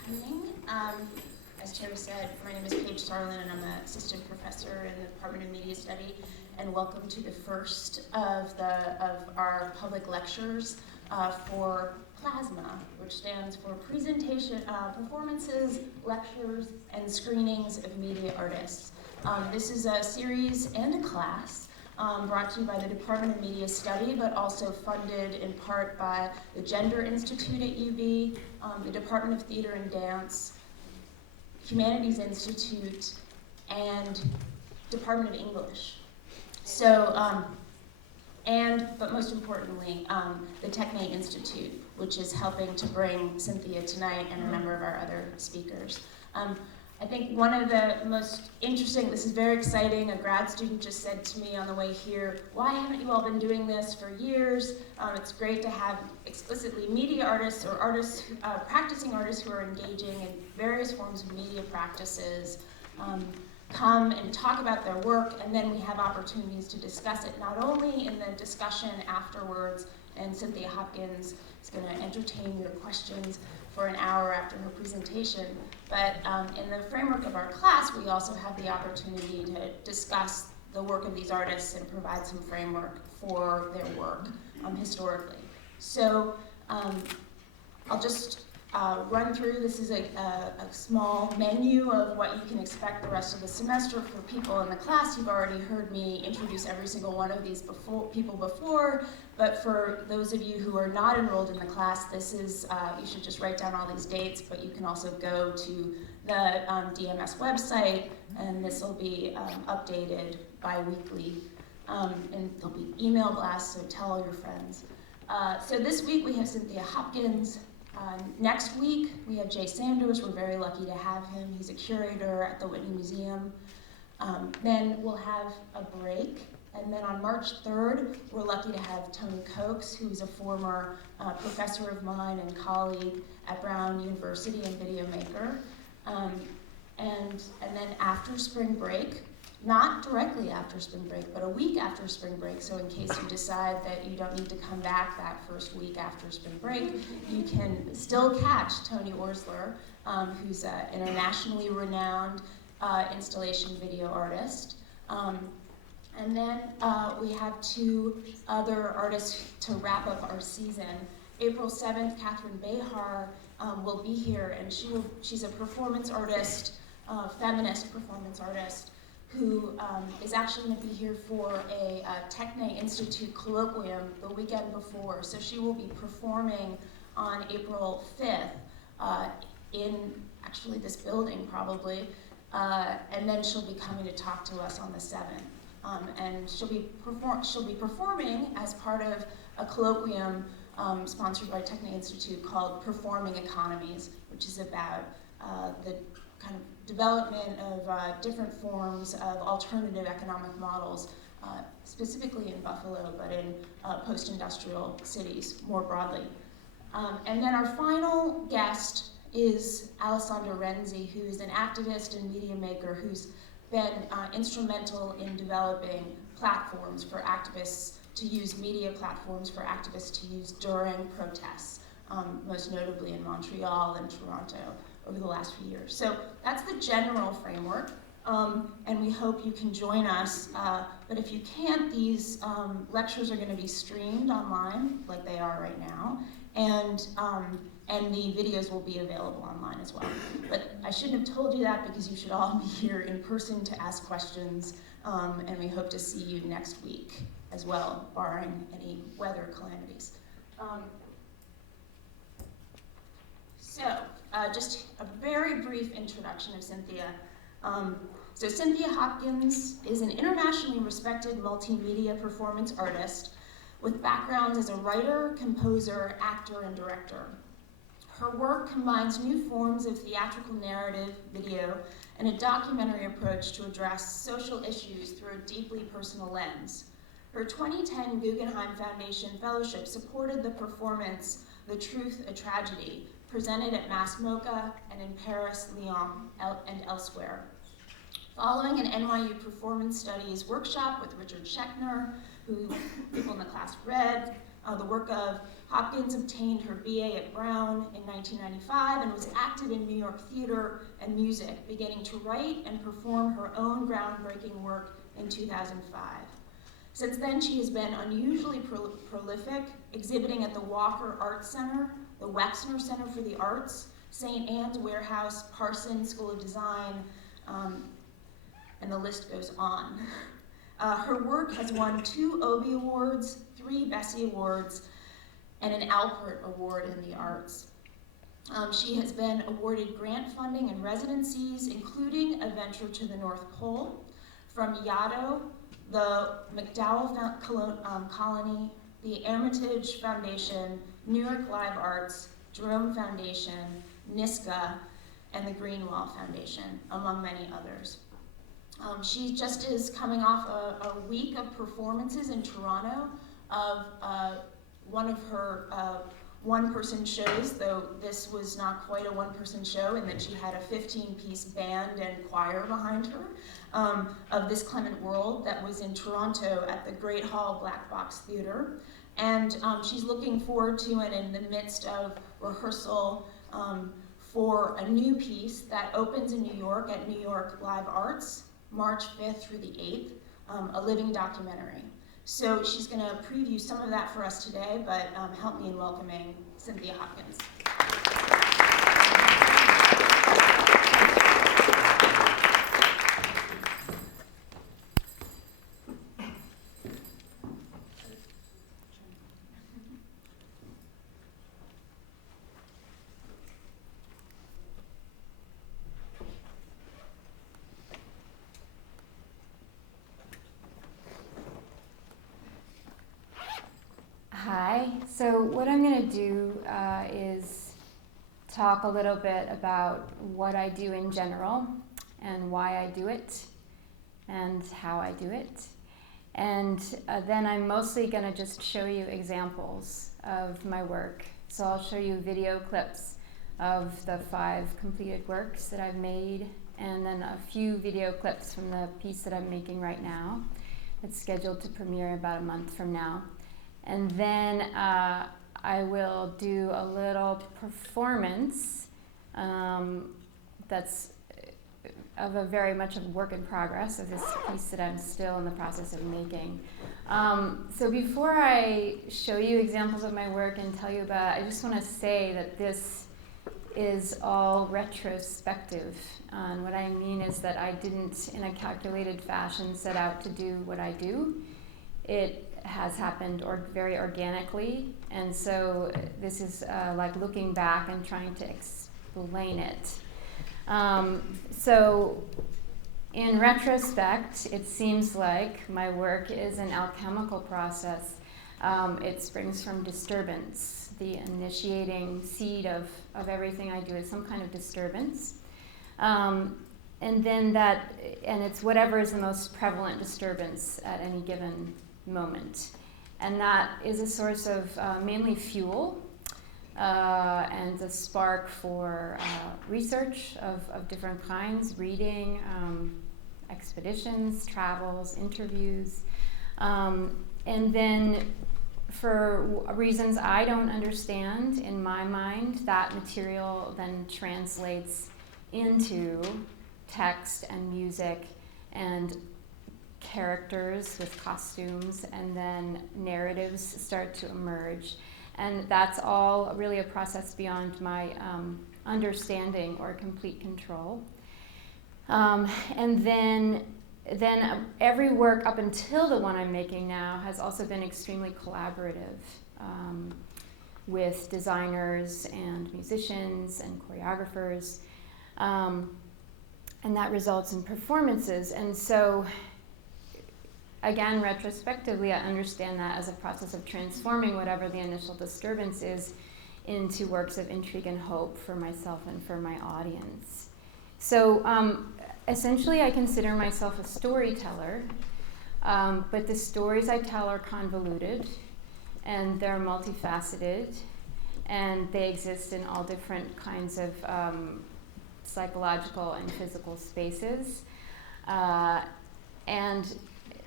coming. As Terry said, my name is Paige Sarlin, and I'm an assistant professor in the Department of Media Study. And welcome to the first of our public lectures for PLASMA, which stands for Presentation, Performances, Lectures, and Screenings of Media Artists. This is a series and a class brought to you by the Department of Media Study, but also funded in part by the Gender Institute at UB, the Department of Theater and Dance, Humanities Institute, and Department of English. So, but most importantly, the Techne Institute, which is helping to bring Cynthia tonight and a number of our other speakers. I think one of the most interesting, this is very exciting, a grad student just said to me on the way here, why haven't you all been doing this for years? It's great to have explicitly media artists or artists, practicing artists who are engaging in various forms of media practices come and talk about their work, and then we have opportunities to discuss it, not only in the discussion afterwards, and Cynthia Hopkins is going to entertain your questions for an hour after her presentation, but in the framework of our class, we also have the opportunity to discuss the work of these artists and provide some framework for their work historically. So I'll just run through. This is a small menu of what you can expect the rest of the semester. For people in the class, you've already heard me introduce every single one of these people before, but for those of you who are not enrolled in the class, this is, you should just write down all these dates, but you can also go to the DMS website, and this will be updated bi-weekly, and there'll be email blasts, so tell all your friends. So this week we have Cynthia Hopkins. Next week, we have Jay Sanders. We're very lucky to have him. He's a curator at the Whitney Museum. Then we'll have a break. And then on March 3rd, we're lucky to have Tony Cokes, who's a former professor of mine and colleague at Brown University and video maker. And then after spring break, not directly after spring break, but a week after spring break, so in case you decide that you don't need to come back that first week after spring break, you can still catch Tony Orsler, who's an internationally renowned installation video artist. And then we have two other artists to wrap up our season. April 7th, Catherine Behar will be here, and she's a performance artist, feminist performance artist, who is actually going to be here for a Techne Institute colloquium the weekend before. So she will be performing on April 5th in actually this building probably, and then she'll be coming to talk to us on the 7th. And she'll be performing as part of a colloquium sponsored by Techne Institute called Performing Economies, which is about the kind of development of different forms of alternative economic models, specifically in Buffalo, but in post-industrial cities more broadly. And then our final guest is Alessandra Renzi, who is an activist and media maker who's been instrumental in developing platforms for activists to use, media platforms for activists to use during protests, most notably in Montreal and Toronto over the last few years. So that's the general framework, and we hope you can join us. But if you can't, these lectures are going to be streamed online, like they are right now, and the videos will be available online as well. But I shouldn't have told you that because you should all be here in person to ask questions, and we hope to see you next week as well, barring any weather calamities. Just a very brief introduction of Cynthia. So Cynthia Hopkins is an internationally respected multimedia performance artist with backgrounds as a writer, composer, actor, and director. Her work combines new forms of theatrical narrative, video, and a documentary approach to address social issues through a deeply personal lens. Her 2010 Guggenheim Foundation Fellowship supported the performance The Truth, a Tragedy, presented at Mass MoCA and in Paris, Lyon, and elsewhere. Following an NYU Performance Studies workshop with Richard Schechner, who people in the class read, The work of Hopkins obtained her BA at Brown in 1995 and was active in New York theater and music, beginning to write and perform her own groundbreaking work in 2005. Since then, she has been unusually prolific, exhibiting at the Walker Art Center, the Wexner Center for the Arts, St. Anne's Warehouse, Parsons School of Design, and the list goes on. Her work has won 2 Obie Awards, 3 Bessie Awards, and an Alpert Award in the arts. She has been awarded grant funding and residencies, including a venture to the North Pole, from Yaddo, the MacDowell Colony, the Hermitage Foundation, New York Live Arts, Jerome Foundation, NISCA, and the Greenwall Foundation, among many others. She just is coming off a week of performances in Toronto of one of her one-person shows, though this was not quite a one-person show in that she had a 15-piece band and choir behind her, of This Clement World that was in Toronto at the Great Hall Black Box Theatre. And she's looking forward to and in the midst of rehearsal for a new piece that opens in New York at New York Live Arts, March 5th through the 8th, a living documentary. So she's going to preview some of that for us today, but help me in welcoming Cynthia Hopkins. Hi, so what I'm going to do is talk a little bit about what I do in general and why I do it and how I do it. And then I'm mostly going to just show you examples of my work. So I'll show you video clips of the 5 completed works that I've made, and then a few video clips from the piece that I'm making right now. It's scheduled to premiere about a month from now. And then I will do a little performance that's of a very much of a work in progress of this piece that I'm still in the process of making. So before I show you examples of my work and tell you about it, I just want to say that this is all retrospective. And what I mean is that I didn't, in a calculated fashion, set out to do what I do. It has happened very organically, and so this is like looking back and trying to explain it. So in retrospect, it seems like my work is an alchemical process. It springs from disturbance. The initiating seed of everything I do is some kind of disturbance. And then it's whatever is the most prevalent disturbance at any given moment. And that is a source of mainly fuel and a spark for research of different kinds, reading, expeditions, travels, interviews. And then for reasons I don't understand, in my mind, that material then translates into text and music and characters with costumes, and then narratives start to emerge. And that's all really a process beyond my understanding or complete control. And then every work up until the one I'm making now has also been extremely collaborative with designers and musicians and choreographers. And that results in performances. And so again, retrospectively, I understand that as a process of transforming whatever the initial disturbance is into works of intrigue and hope for myself and for my audience. So essentially, I consider myself a storyteller, but the stories I tell are convoluted, and they're multifaceted, and they exist in all different kinds of psychological and physical spaces. And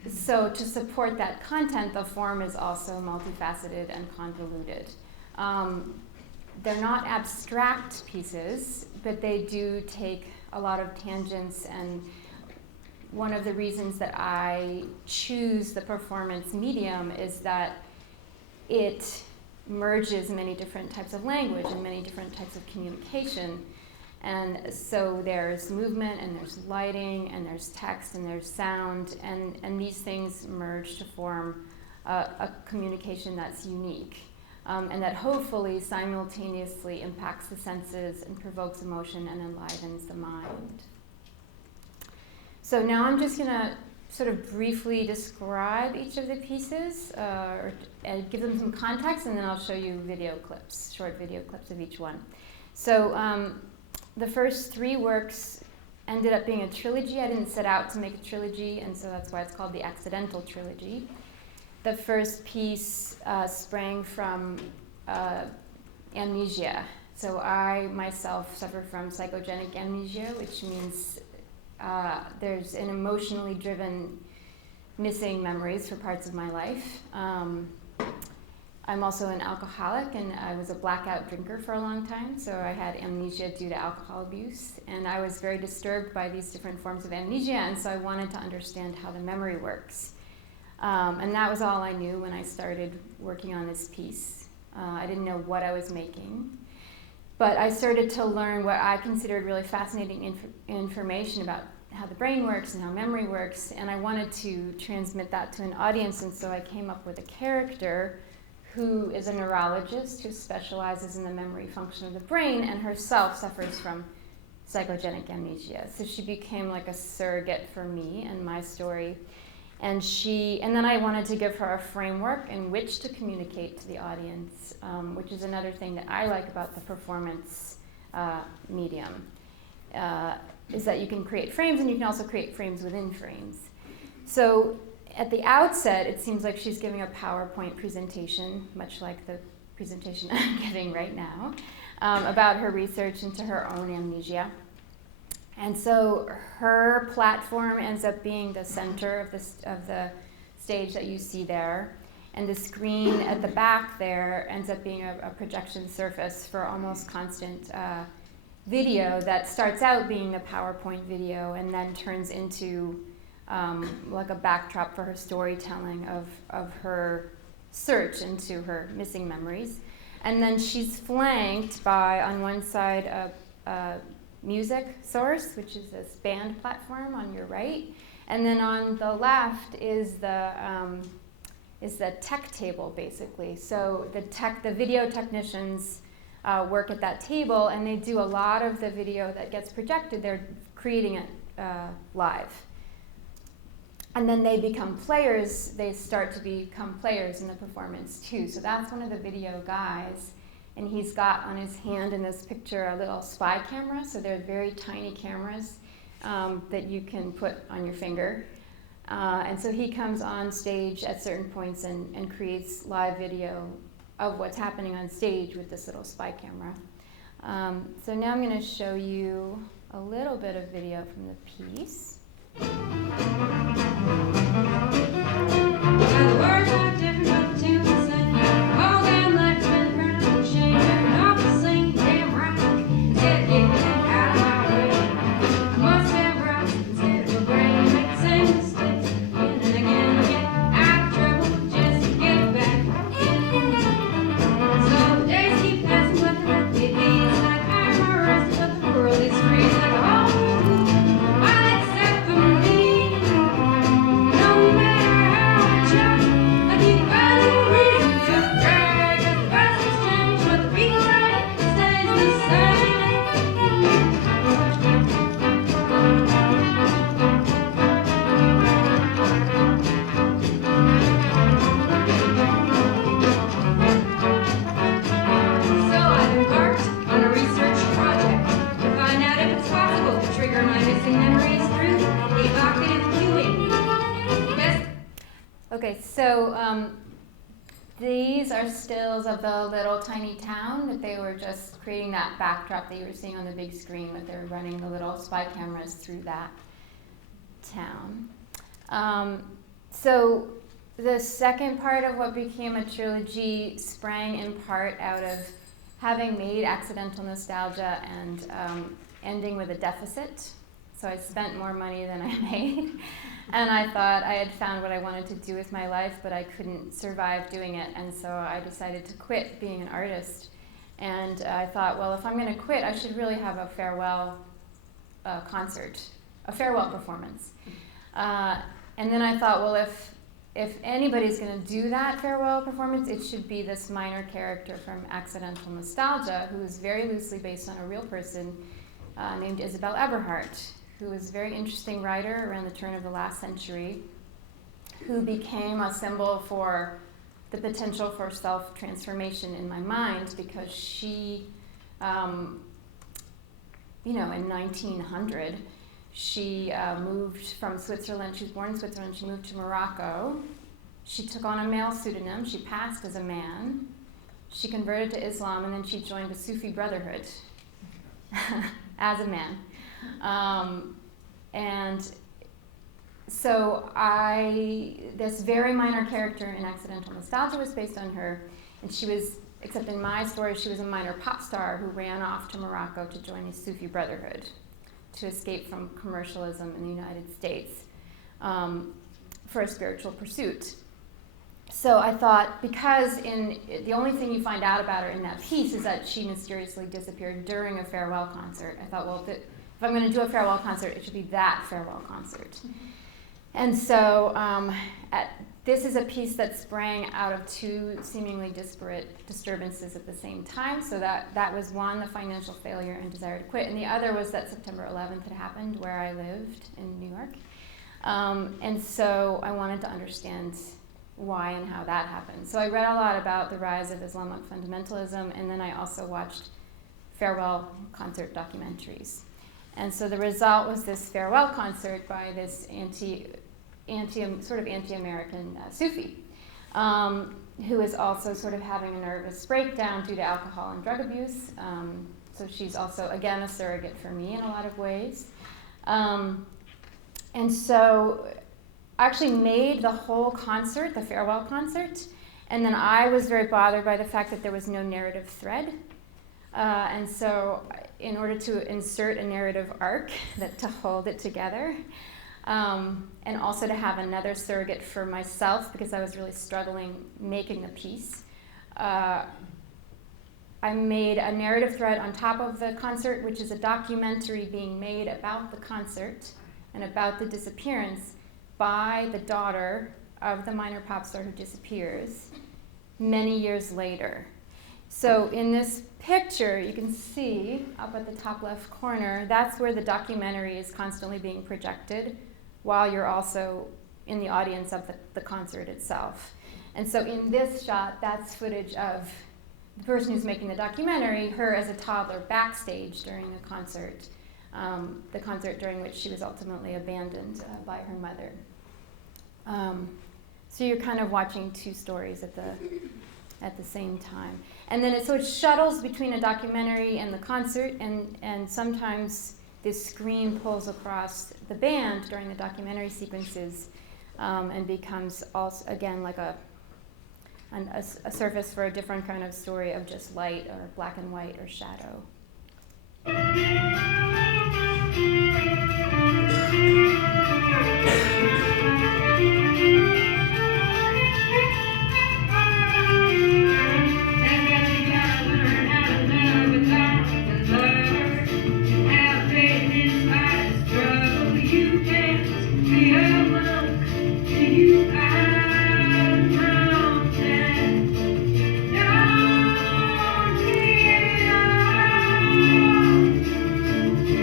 So to support that content, the form is also multifaceted and convoluted. They're not abstract pieces, but they do take a lot of tangents, and one of the reasons that I choose the performance medium is that it merges many different types of language and many different types of communication. And so there's movement, and there's lighting, and there's text, and there's sound, and these things merge to form a communication that's unique, and that hopefully simultaneously impacts the senses and provokes emotion and enlivens the mind. So now I'm just going to sort of briefly describe each of the pieces, and give them some context, and then I'll show you video clips, short video clips of each one. So the first 3 works ended up being a trilogy. I didn't set out to make a trilogy, and so that's why it's called the Accidental Trilogy. The first piece sprang from amnesia. So I myself suffer from psychogenic amnesia, which means there's an emotionally driven missing memories for parts of my life. I'm also an alcoholic, and I was a blackout drinker for a long time, so I had amnesia due to alcohol abuse, and I was very disturbed by these different forms of amnesia, and so I wanted to understand how the memory works. And that was all I knew when I started working on this piece. I didn't know what I was making, but I started to learn what I considered really fascinating information about how the brain works and how memory works, and I wanted to transmit that to an audience, and so I came up with a character who is a neurologist who specializes in the memory function of the brain, and herself suffers from psychogenic amnesia. So she became like a surrogate for me and my story. And then I wanted to give her a framework in which to communicate to the audience, which is another thing that I like about the performance medium, is that you can create frames, and you can also create frames within frames. So at the outset, it seems like she's giving a PowerPoint presentation, much like the presentation I'm giving right now, about her research into her own amnesia. And so her platform ends up being the center of the stage that you see there, and the screen at the back there ends up being a projection surface for almost constant video that starts out being the PowerPoint video and then turns into like a backdrop for her storytelling of her search into her missing memories. And then she's flanked by, on one side, a music source, which is this band platform on your right. And then on the left is the tech table, basically. So the video technicians work at that table, and they do a lot of the video that gets projected. They're creating it live. And then they become players. They start to become players in the performance too. So that's one of the video guys. And he's got on his hand in this picture a little spy camera. So they're very tiny cameras that you can put on your finger. And so he comes on stage at certain points and creates live video of what's happening on stage with this little spy camera. So now I'm going to show you a little bit of video from the piece. Now the words are different, but the tune is the same. All damn life's been burned and shame. Ripping off the same damn rock. Instead of getting out of my way. I must have rocks instead of a brain. Make the same mistakes again and again. Get out of trouble just to get back in. So the days keep passing, but they're not big. It's like I'm arrested, but the world is free. It's like a whole except for me. No matter how I try, I keep finding a reason to cry. 'Cause the past has changed, but the real life stays the same. So I've embarked on a research project to find out if it's possible to trigger my missing memories through evocative cueing. Yes. Okay, so these are stills of the little tiny town that they were just creating, that backdrop that you were seeing on the big screen, but they were running the little spy cameras through that town. So the second part of what became a trilogy sprang in part out of having made Accidental Nostalgia and ending with a deficit. So I spent more money than I made. And I thought I had found what I wanted to do with my life, but I couldn't survive doing it. And so I decided to quit being an artist. And I thought, well, if I'm going to quit, I should really have a farewell concert, a farewell performance. And then I thought, well, if anybody's going to do that farewell performance, it should be this minor character from Accidental Nostalgia, who is very loosely based on a real person named Isabel Eberhardt, who was a very interesting writer around the turn of the last century, who became a symbol for the potential for self-transformation in my mind, because she, in 1900, she moved from Switzerland. She was born in Switzerland. She moved to Morocco. She took on a male pseudonym. She passed as a man. She converted to Islam, and then she joined the Sufi Brotherhood as a man. And so this very minor character in Accidental Nostalgia was based on her, and she was, except in my story, she was a minor pop star who ran off to Morocco to join the Sufi Brotherhood to escape from commercialism in the United States for a spiritual pursuit. So I thought, because the only thing you find out about her in that piece is that she mysteriously disappeared during a farewell concert, I thought, well, if I'm going to do a farewell concert, it should be that farewell concert. And so this is a piece that sprang out of two seemingly disparate disturbances at the same time. So that was one, the financial failure and desire to quit. And the other was that September 11th had happened where I lived in New York. And so I wanted to understand why and how that happened. So I read a lot about the rise of Islamic fundamentalism, and then I also watched farewell concert documentaries. And so the result was this farewell concert by this sort of anti-American Sufi, who is also sort of having a nervous breakdown due to alcohol and drug abuse. So she's also, again, a surrogate for me in a lot of ways. And so I actually made the whole concert, the farewell concert, and then I was very bothered by the fact that there was no narrative thread. And so in order to insert a narrative arc to hold it together, and also to have another surrogate for myself, because I was really struggling making the piece, I made a narrative thread on top of the concert, which is a documentary being made about the concert and about the disappearance by the daughter of the minor pop star who disappears many years later. So in this picture, you can see up at the top left corner, that's where the documentary is constantly being projected while you're also in the audience of the concert itself. And so in this shot, that's footage of the person who's making the documentary, her as a toddler backstage during the concert during which she was ultimately abandoned by her mother. So you're kind of watching two stories at the same time. And then it shuttles between a documentary and the concert, and sometimes this screen pulls across the band during the documentary sequences and becomes also, again, like a surface for a different kind of story of just light or black and white or shadow.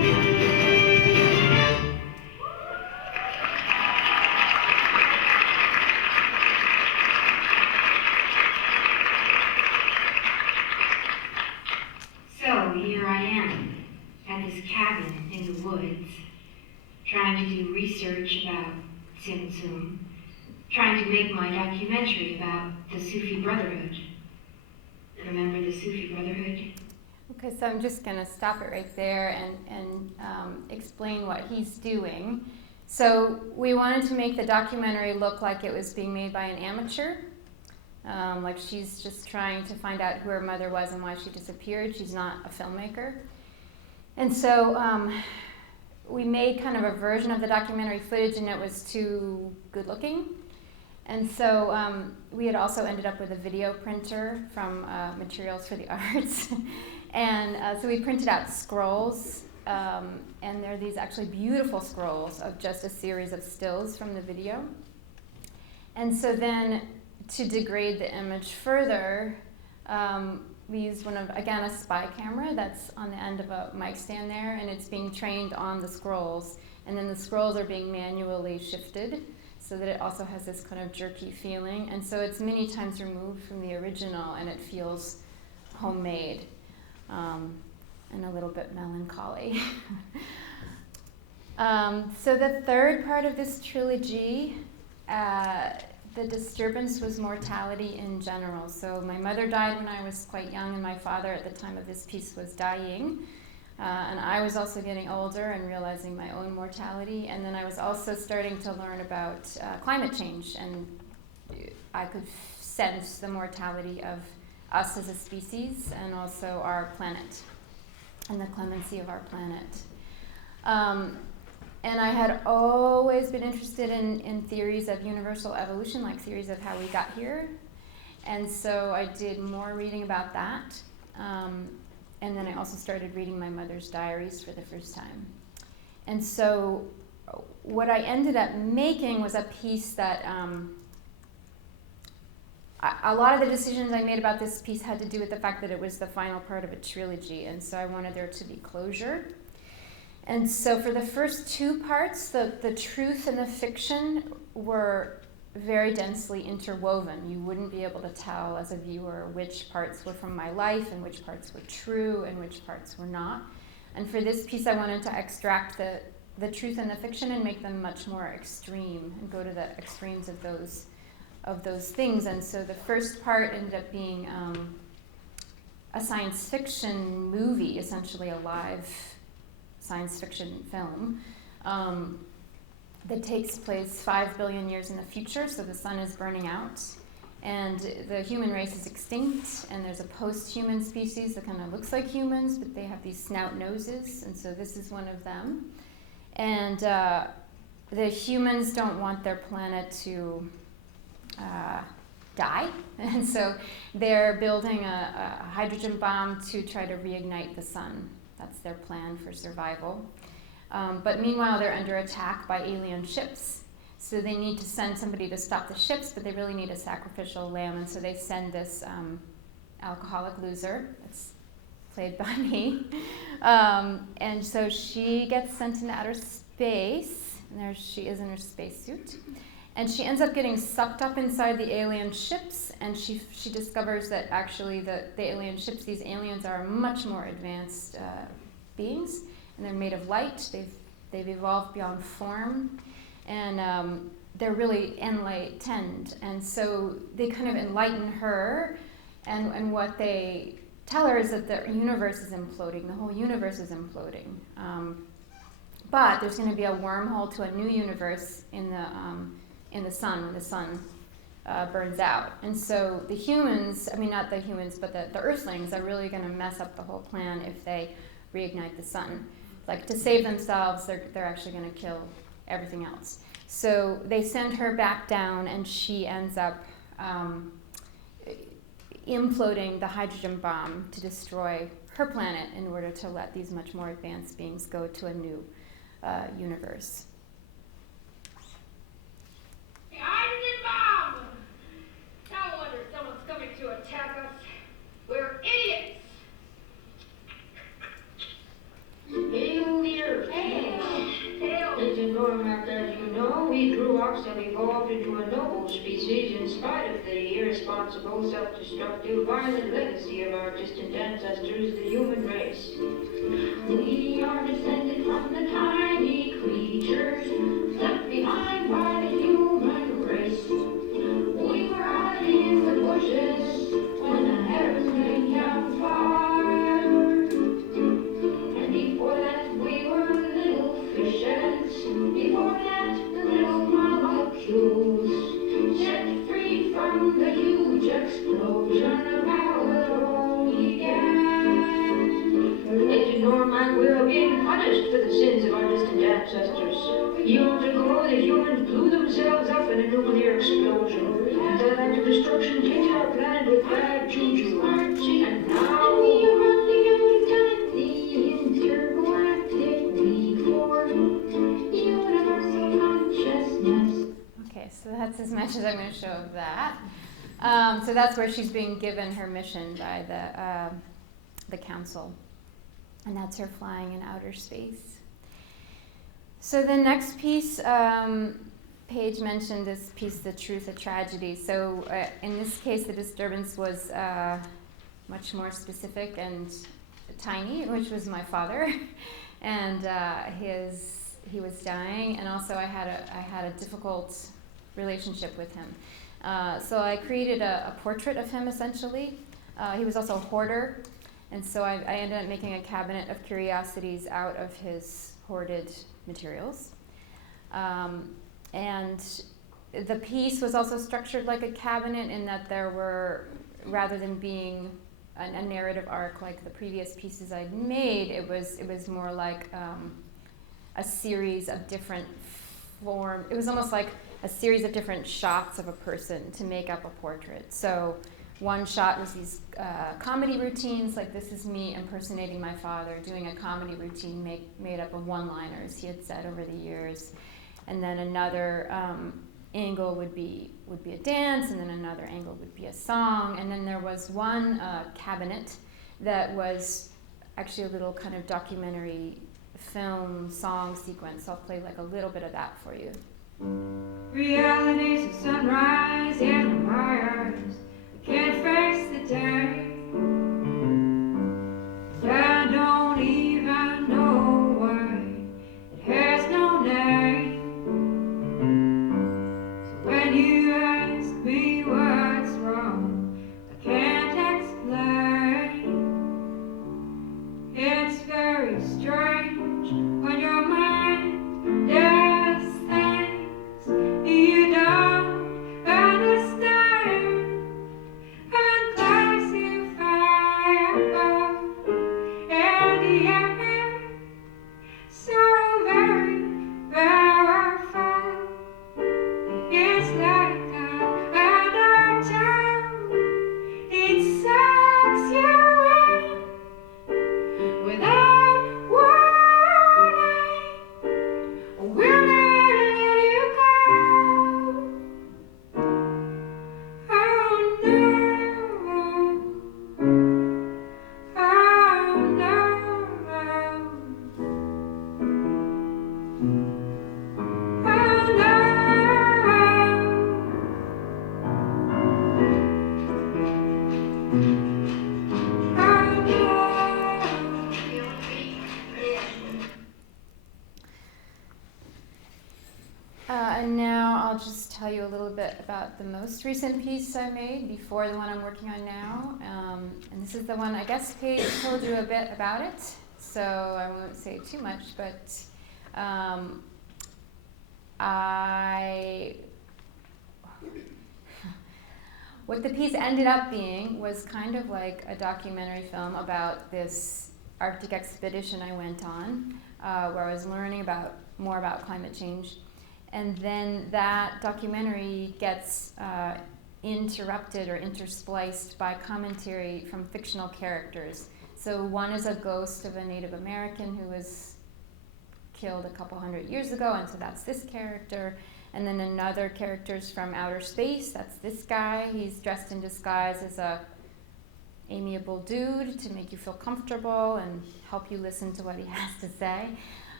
trying to do research about Tzimtzum, trying to make my documentary about the Sufi Brotherhood. Remember the Sufi Brotherhood? Okay, so I'm just going to stop it right there and explain what he's doing. So we wanted to make the documentary look like it was being made by an amateur. Like she's just trying to find out who her mother was and why she disappeared. She's not a filmmaker. And so we made kind of a version of the documentary footage, and it was too good looking. And so we had also ended up with a video printer from Materials for the Arts. And so we printed out scrolls, and they're these actually beautiful scrolls of just a series of stills from the video. And so then to degrade the image further, we used again, a spy camera that's on the end of a mic stand there, and it's being trained on the scrolls. And then the scrolls are being manually shifted so that it also has this kind of jerky feeling. And so it's many times removed from the original, and it feels homemade and a little bit melancholy. So the third part of this trilogy, the disturbance was mortality in general. So my mother died when I was quite young, and my father at the time of this piece was dying. And I was also getting older and realizing my own mortality. And then I was also starting to learn about climate change, and I could sense the mortality of us as a species and also our planet and the clemency of our planet. And I had always been interested in theories of universal evolution, like theories of how we got here. And so I did more reading about that. And then I also started reading my mother's diaries for the first time. And so what I ended up making was a piece that, a lot of the decisions I made about this piece had to do with the fact that it was the final part of a trilogy. And so I wanted there to be closure. And so for the first two parts, the truth and the fiction were very densely interwoven. You wouldn't be able to tell as a viewer which parts were from my life and which parts were true and which parts were not. And for this piece, I wanted to extract the truth and the fiction and make them much more extreme and go to the extremes of those things. And so the first part ended up being a science fiction movie, essentially a live science fiction film that takes place 5 billion years in the future. So the sun is burning out, and the human race is extinct, and there's a post-human species that kind of looks like humans, but they have these snout noses, and so this is one of them. And the humans don't want their planet to die, and so they're building a hydrogen bomb to try to reignite the sun. That's their plan for survival. But meanwhile, they're under attack by alien ships. So they need to send somebody to stop the ships, but they really need a sacrificial lamb. And so they send this alcoholic loser, that's played by me. And so she gets sent into outer space. And there she is in her spacesuit. And she ends up getting sucked up inside the alien ships, and she discovers that actually the alien ships, these aliens are much more advanced beings, and they're made of light. They've evolved beyond form, and they're really enlightened. And so they kind of enlighten her, and what they tell her is that the universe is imploding. The whole universe is imploding. But there's going to be a wormhole to a new universe in the sun when the sun burns out. And so the humans, I mean not the humans, but the Earthlings are really going to mess up the whole plan if they reignite the sun. Like to save themselves, they're actually going to kill everything else. So they send her back down, and she ends up imploding the hydrogen bomb to destroy her planet in order to let these much more advanced beings go to a new universe. The hydrogen bomb! No wonder someone's coming to attack us. We're idiots! Hey, Lear. Hey. It's a norm out there. you know, we Druox have evolved into a noble species in spite of the irresponsible, self-destructive, violent legacy of our distant ancestors, the human race. We are descended from the tiny creatures left behind by the human race. We were out in the bushes when the heavens rained down fire. And before that we were little fishes. Before that the little molecules set free from the huge explosion of our own began. They ignore my will, being punished for the sins of our distant ancestors. Eons ago, the humans blew themselves up in a nuclear explosion. And that act of destruction tainted our planet with bad juju. And now we are running out of time. The intergalactic league for universal consciousness. Okay, so that's as much as I'm going to show of that. So that's where she's being given her mission by the council. And that's her flying in outer space. So the next piece, Paige mentioned this piece, The Truth, a Tragedy. So in this case, the disturbance was much more specific and tiny, which was my father. And he was dying, and also I had a difficult relationship with him. So I created a portrait of him, essentially. He was also a hoarder, and so I ended up making a cabinet of curiosities out of his hoarded materials. And the piece was also structured like a cabinet in that there were, rather than being a narrative arc like the previous pieces I'd made, it was more like a series of different form. It was almost like a series of different shots of a person to make up a portrait. So one shot was these comedy routines, like this is me impersonating my father, doing a comedy routine made up of one-liners he had said over the years. And then another angle would be a dance, and then another angle would be a song. And then there was one cabinet that was actually a little kind of documentary film song sequence. I'll play like a little bit of that for you. Realities of sunrise in my eyes. I can't face the day. I don't even know why it has no name. So when you ask me what's wrong, I can't explain. It's very strange when your mind does things you don't understand. And classify and the air so very powerful. It's like another town. It sucks you in without warning. We'll never let you go. Oh no. Oh no. Oh no. And now I'll just tell you a little bit about the most recent piece I made before the one I'm working on now. And this is the one, I guess Paige told you a bit about it, so I won't say too much, but what the piece ended up being was kind of like a documentary film about this Arctic expedition I went on, where I was learning more about climate change. And then that documentary gets interrupted or interspliced by commentary from fictional characters. So one is a ghost of a Native American who was killed a couple hundred years ago, and so that's this character. And then another character's from outer space, that's this guy. He's dressed in disguise as a amiable dude to make you feel comfortable and help you listen to what he has to say.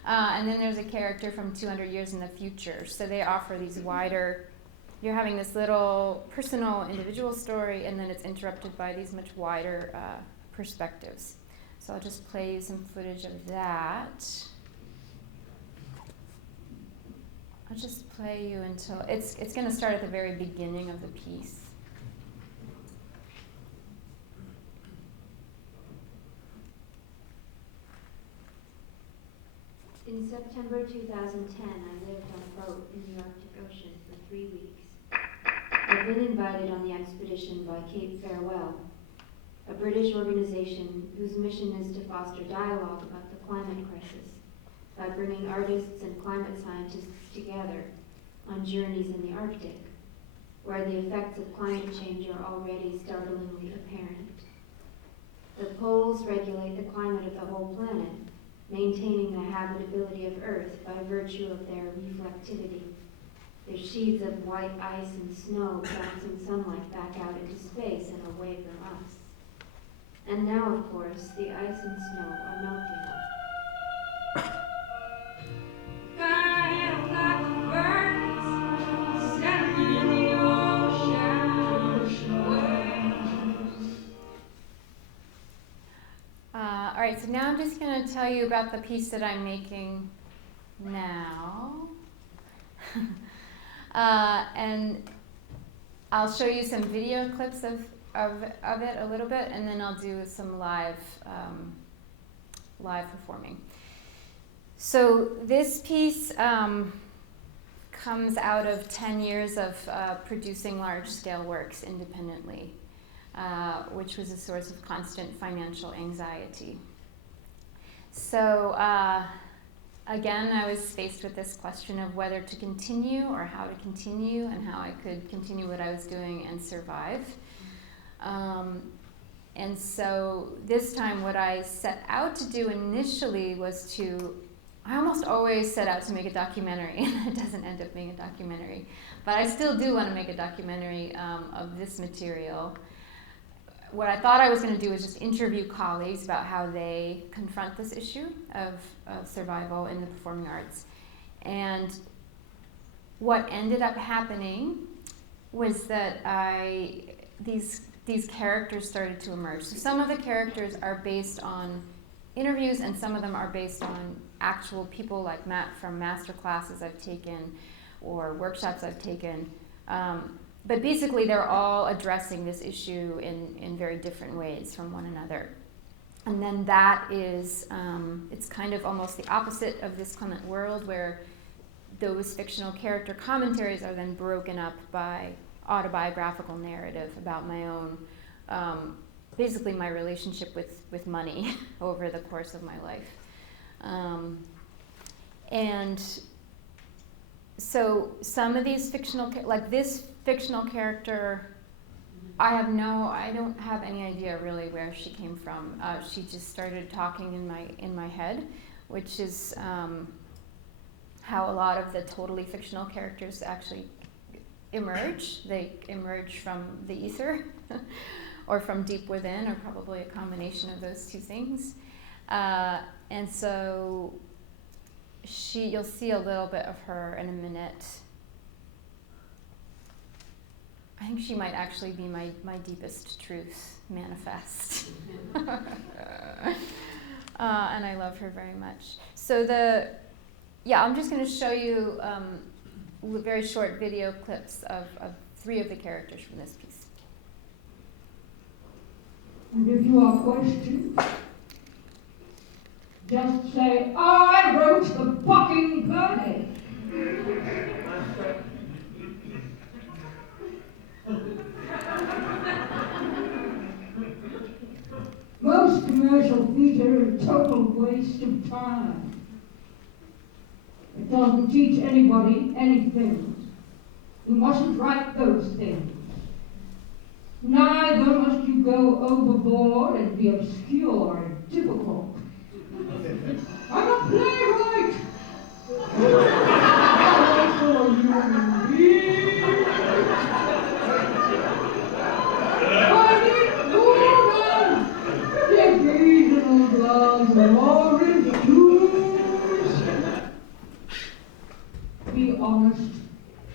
And then there's a character from 200 years in the future. So they offer these wider, you're having this little personal individual story, and then it's interrupted by these much wider perspectives. So I'll just play you some footage of that. I'll just play you until, it's going to start at the very beginning of the piece. In September 2010, I lived on a boat in the Arctic Ocean for 3 weeks. I'd been invited on the expedition by Cape Farewell, a British organization whose mission is to foster dialogue about the climate crisis by bringing artists and climate scientists together on journeys in the Arctic, where the effects of climate change are already startlingly apparent. The poles regulate the climate of the whole planet, maintaining the habitability of Earth by virtue of their reflectivity. Their sheets of white ice and snow bouncing sunlight back out into space and away from us. And now, of course, the ice and snow are melting. All right, so now I'm just going to tell you about the piece that I'm making now. And I'll show you some video clips of it a little bit, and then I'll do some live performing. So this piece comes out of 10 years of producing large-scale works independently, which was a source of constant financial anxiety. So again, I was faced with this question of whether to continue or how to continue and how I could continue what I was doing and survive. And so this time what I set out to do initially was I almost always set out to make a documentary, and it doesn't end up being a documentary. But I still do want to make a documentary of this material. What I thought I was going to do was just interview colleagues about how they confront this issue of survival in the performing arts. And what ended up happening was that these characters started to emerge. So some of the characters are based on interviews, and some of them are based on actual people like Matt from master classes I've taken or workshops I've taken. But basically, they're all addressing this issue in very different ways from one another. And then that is, it's kind of almost the opposite of This Clement World, where those fictional character commentaries are then broken up by autobiographical narrative about my own, basically my relationship with money over the course of my life. And so some of these fictional, like this fictional character, I don't have any idea really where she came from. She just started talking in my head, which is how a lot of the totally fictional characters actually emerge. They emerge from the ether or from deep within, or probably a combination of those two things. And so you'll see a little bit of her in a minute. I think she might actually be my deepest truth manifest. And I love her very much. So I'm just going to show you very short video clips of 3 of the characters from this piece. And if you are questioned, just say, I wrote the fucking play. Most commercial theater is a total waste of time. It doesn't teach anybody anything. You mustn't write those things. Neither must you go overboard and be obscure and difficult. I'm a playwright! I'm also a human being! I need more than occasional glass of orange juice!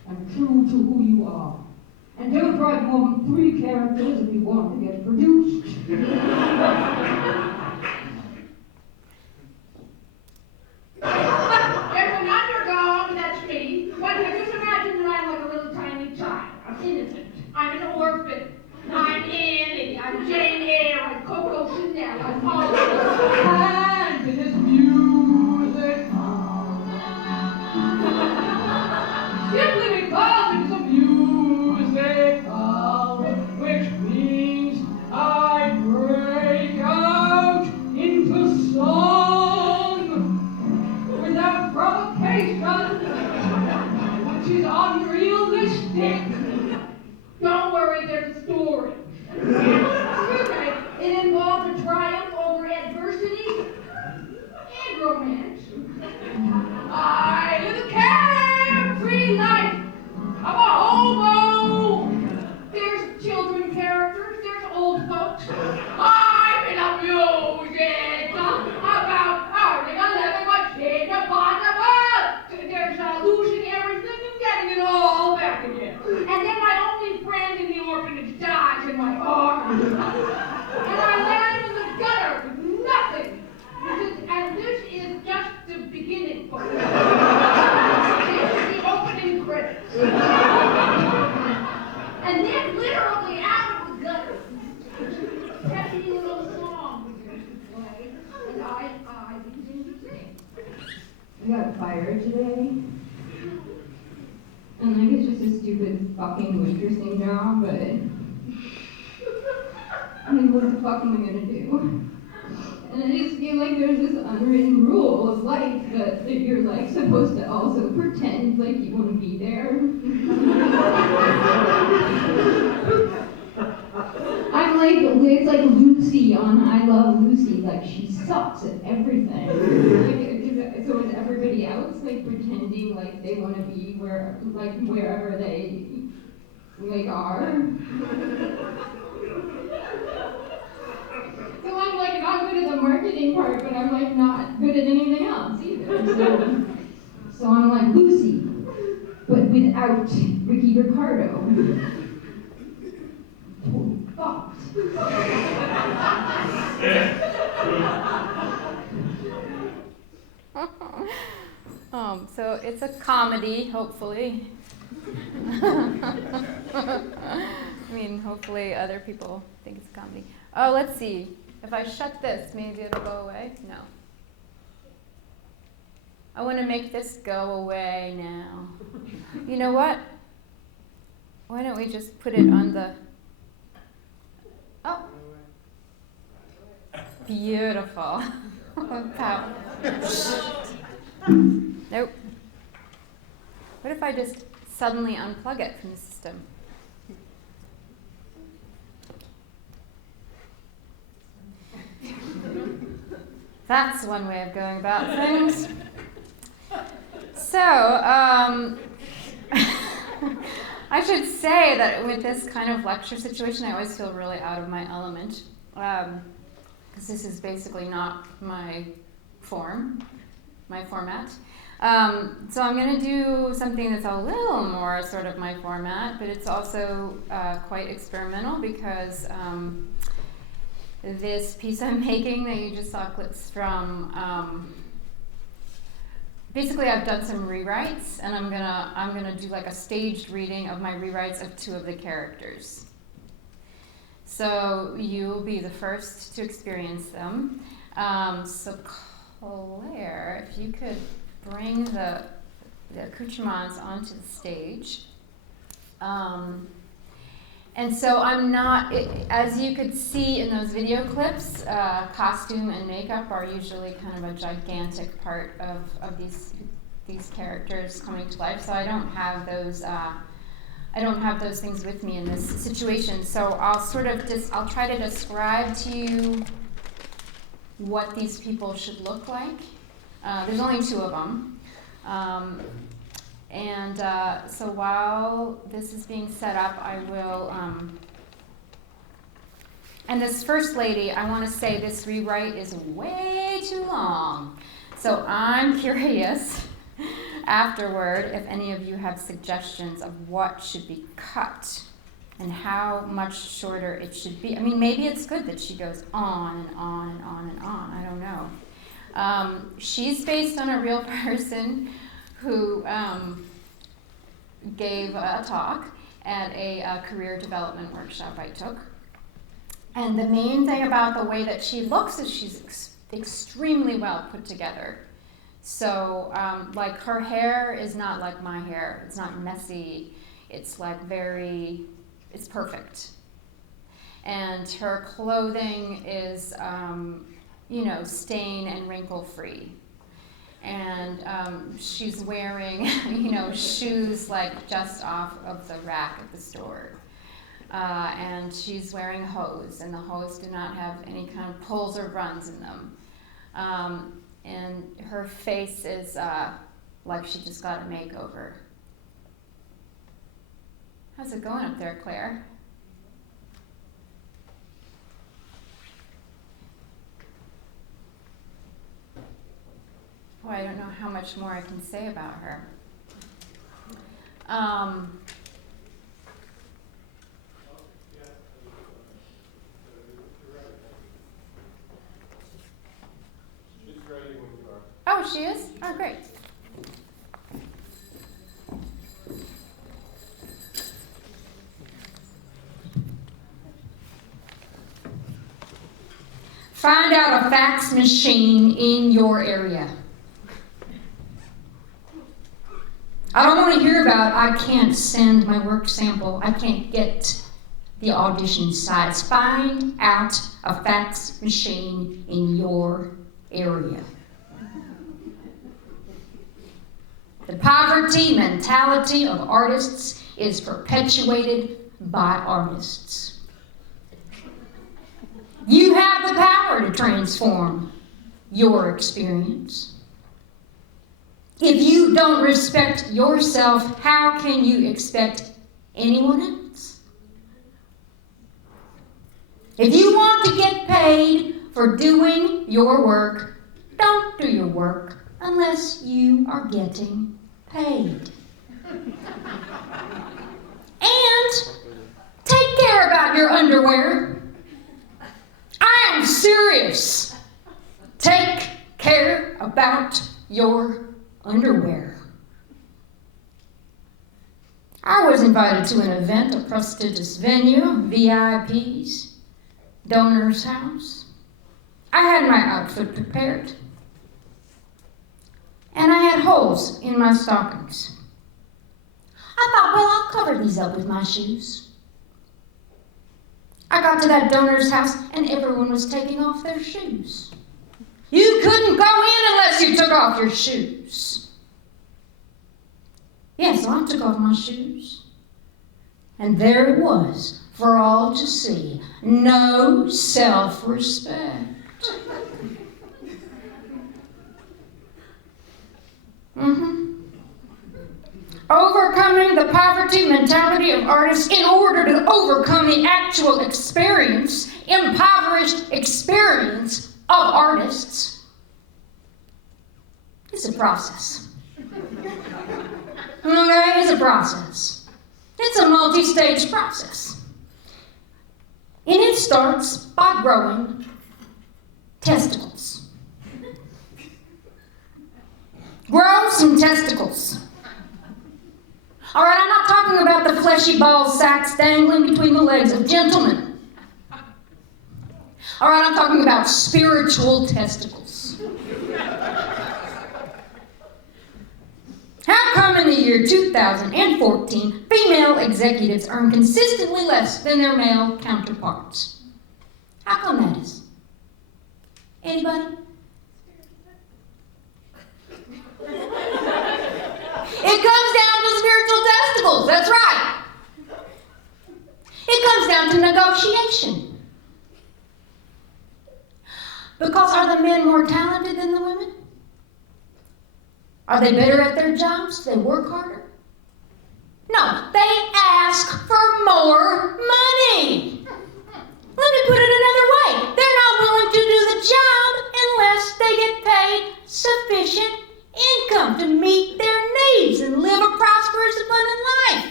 and true to who you are. And don't write more than 3 characters if you want to get produced. There's an underdog, that's me. But just imagine that I'm like a little tiny child. I'm innocent. I'm an orphan. I'm Annie. I'm Jane Eyre. I'm Coco Chanel. I'm Paula. And it is music. Simply because it's a musical, which means I break out into song without provocation, which is unrealistic. Don't worry, there's a story. Okay, it involves a triumph over adversity and romance. I live a carefree life. I'm a hobo. There's children characters, there's old folks. I'm in a music about earning a living but being impossible. There's losing everything and getting it all back again. And then my only friend in the orphanage dies in my arms. And I land in the gutter with nothing. And this is just the beginning, folks. This is the opening credits. And then literally out of the gutter, catchy little song begins to play, and I begin to sing. I got fired today. And like it's just a stupid fucking waitressing job, but I mean, what the fuck am I gonna do? And I just feel like there's this unwritten rule of life that you're like supposed to also pretend like you want to be there. I'm like, it's like Lucy on I Love Lucy, like she sucks at everything. Like, so is everybody else like pretending like they want to be wherever they like are? So I'm like not good at the marketing part, but I'm like not good at anything else either. So I'm like Lucy, but without Ricky Ricardo. Totally fucked. So it's a comedy, hopefully. I mean, hopefully other people think it's a comedy. Oh, let's see. If I shut this, maybe it'll go away? No. I want to make this go away now. You know what? Why don't we just put it on the... Oh. Beautiful. Pow. Nope. What if I just suddenly unplug it from the system? That's one way of going about things. So, I should say that with this kind of lecture situation, I always feel really out of my element, because this is basically not my format. So I'm going to do something that's a little more sort of my format, but it's also quite experimental because this piece I'm making that you just saw clips from, basically I've done some rewrites, and I'm gonna do like a staged reading of my rewrites of 2 of the characters. So you'll be the first to experience them. So Claire, if you could bring the accoutrements onto the stage. And so I'm not, as you could see in those video clips, costume and makeup are usually kind of a gigantic part of these characters coming to life. So I don't have those things with me in this situation. So I'll try to describe to you what these people should look like. There's only 2 of them. So while this is being set up, I will, and this first lady, I want to say this rewrite is way too long. So I'm curious afterward if any of you have suggestions of what should be cut and how much shorter it should be. I mean, maybe it's good that she goes on and on and on and on. I don't know. She's based on a real person who gave a talk at a career development workshop I took. And the main thing about the way that she looks is she's extremely well put together. So, like, her hair is not like my hair. It's not messy. It's like it's perfect. And her clothing is, stain and wrinkle free. And she's wearing, shoes like just off of the rack at the store. And she's wearing hose, and the hose do not have any kind of pulls or runs in them. And her face is like she just got a makeover. How's it going up there, Claire? Boy, I don't know how much more I can say about her. Oh, she is? Oh, great. Find out a fax machine in your area. I don't want to hear about, I can't send my work sample, I can't get the audition sites. Find out a fax machine in your area. The poverty mentality of artists is perpetuated by artists. You have the power to transform your experience. If you don't respect yourself, how can you expect anyone else? If you want to get paid for doing your work, don't do your work unless you are getting paid. And take care about your underwear. I am serious. Take care about your underwear. I was invited to an event, a prestigious venue, VIPs, donor's house. I had my outfit prepared. And I had holes in my stockings. I thought, well, I'll cover these up with my shoes. I got to that donor's house and everyone was taking off their shoes. You couldn't go in unless you took off your shoes. Yeah, so I took off my shoes. And there it was for all to see. No self-respect. Overcoming the poverty mentality of artists in order to overcome the actual experience, impoverished experience of artists is a process. Okay, it's a process. It's a multi-stage process. And it starts by growing testicles. Grow some testicles. All right, I'm not talking about the fleshy ball sacks dangling between the legs of gentlemen. All right, I'm talking about spiritual testicles. How come in the year 2014, female executives earn consistently less than their male counterparts? How come that is? Anybody? It comes down to spiritual testicles, that's right. It comes down to negotiation. Because are the men more talented than the women? Are they better at their jobs? Do they work harder? No, they ask for more money. Let me put it another way. They're not willing to do the job unless they get paid sufficient income to meet their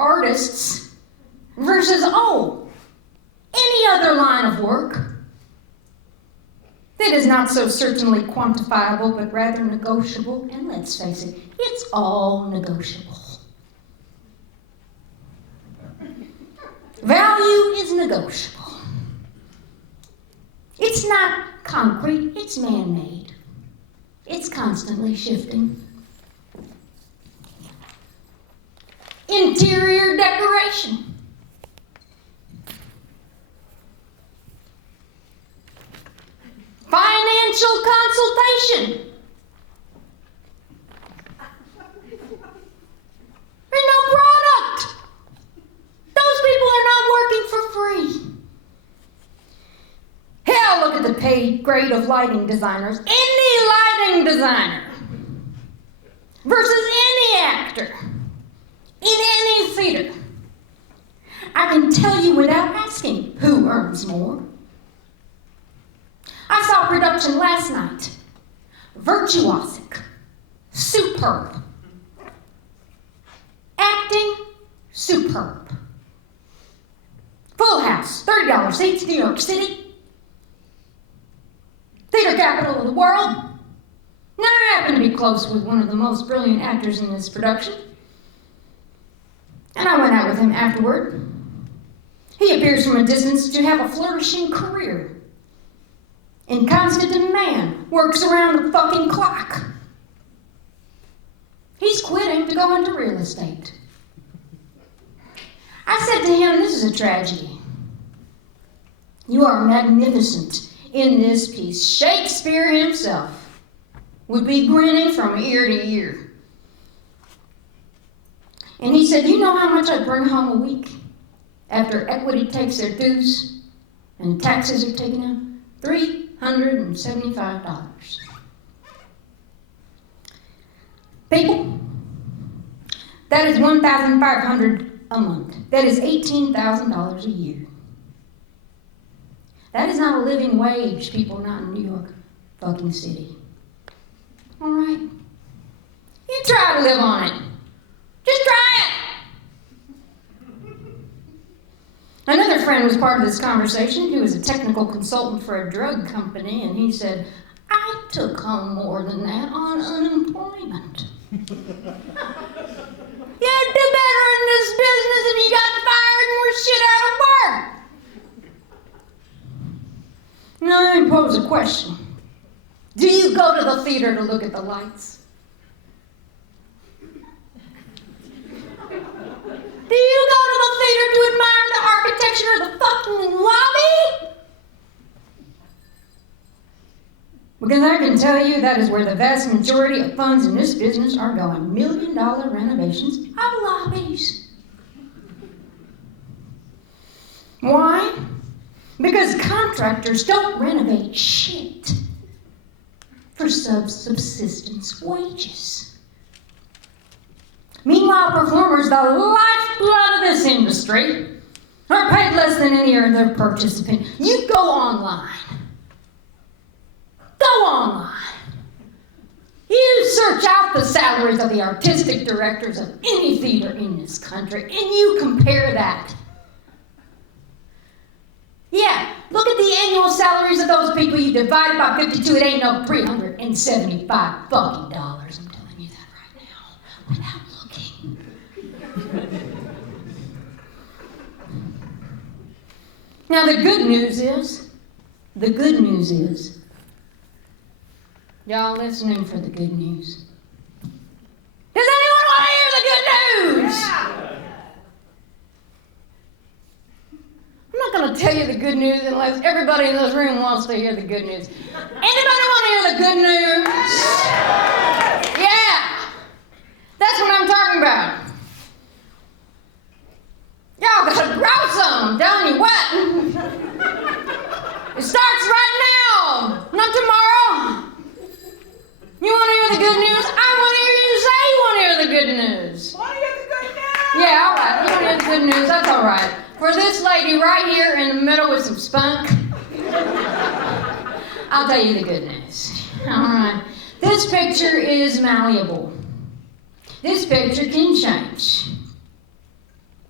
artists versus, any other line of work that is not so certainly quantifiable, but rather negotiable. And let's face it, it's all negotiable. Value is negotiable. It's not concrete, it's man-made. It's constantly shifting. Interior decoration. Financial consultation. There's no product. Those people are not working for free. Hell, look at the pay grade of lighting designers. Any lighting designer versus any actor in any theater. I can tell you without asking who earns more. I saw a production last night. Virtuosic. Superb. Acting, superb. Full house, $30 seats, New York City. Theater capital of the world. Now I happen to be close with one of the most brilliant actors in this production. And I went out with him afterward. He appears from a distance to have a flourishing career. In constant demand, works around the fucking clock. He's quitting to go into real estate. I said to him, this is a tragedy. You are magnificent in this piece. Shakespeare himself would be grinning from ear to ear. And he said, you know how much I bring home a week after equity takes their dues and taxes are taken out? $375. People, that is $1,500 a month. That is $18,000 a year. That is not a living wage, people, not in New York fucking City. All right? You try to live on it. Just try it. Another friend was part of this conversation. He was a technical consultant for a drug company, and he said, I took home more than that on unemployment. You'd do better in this business if you got fired and were shit out of work. Now let me pose a question. Do you go to the theater to look at the lights? Do you go to the theater to admire the architecture of the fucking lobby? Because I can tell you that is where the vast majority of funds in this business are going. $1 million renovations of lobbies. Why? Because contractors don't renovate shit for subsistence wages. Meanwhile, performers, the lifeblood of this industry, are paid less than any other participant. You go online. Go online. You search out the salaries of the artistic directors of any theater in this country, and you compare that. Yeah, look at the annual salaries of those people. You divide it by 52, it ain't no $375 fucking dollars. I'm telling you that right now, without looking. Now the good news is, y'all listening for the good news? Does anyone want to hear the good news? Yeah. I'm not going to tell you the good news unless everybody in this room wants to hear the good news. Anybody want to hear the good news? Yeah. That's what I'm talking about. Y'all gotta grow some, I'm telling you what. It starts right now, not tomorrow. You want to hear the good news? I want to hear you say you want to hear the good news. Want to hear the good news? Yeah, all right. You want to hear the good news? That's all right. For this lady right here in the middle with some spunk, I'll tell you the good news. All right. This picture is malleable. This picture can change.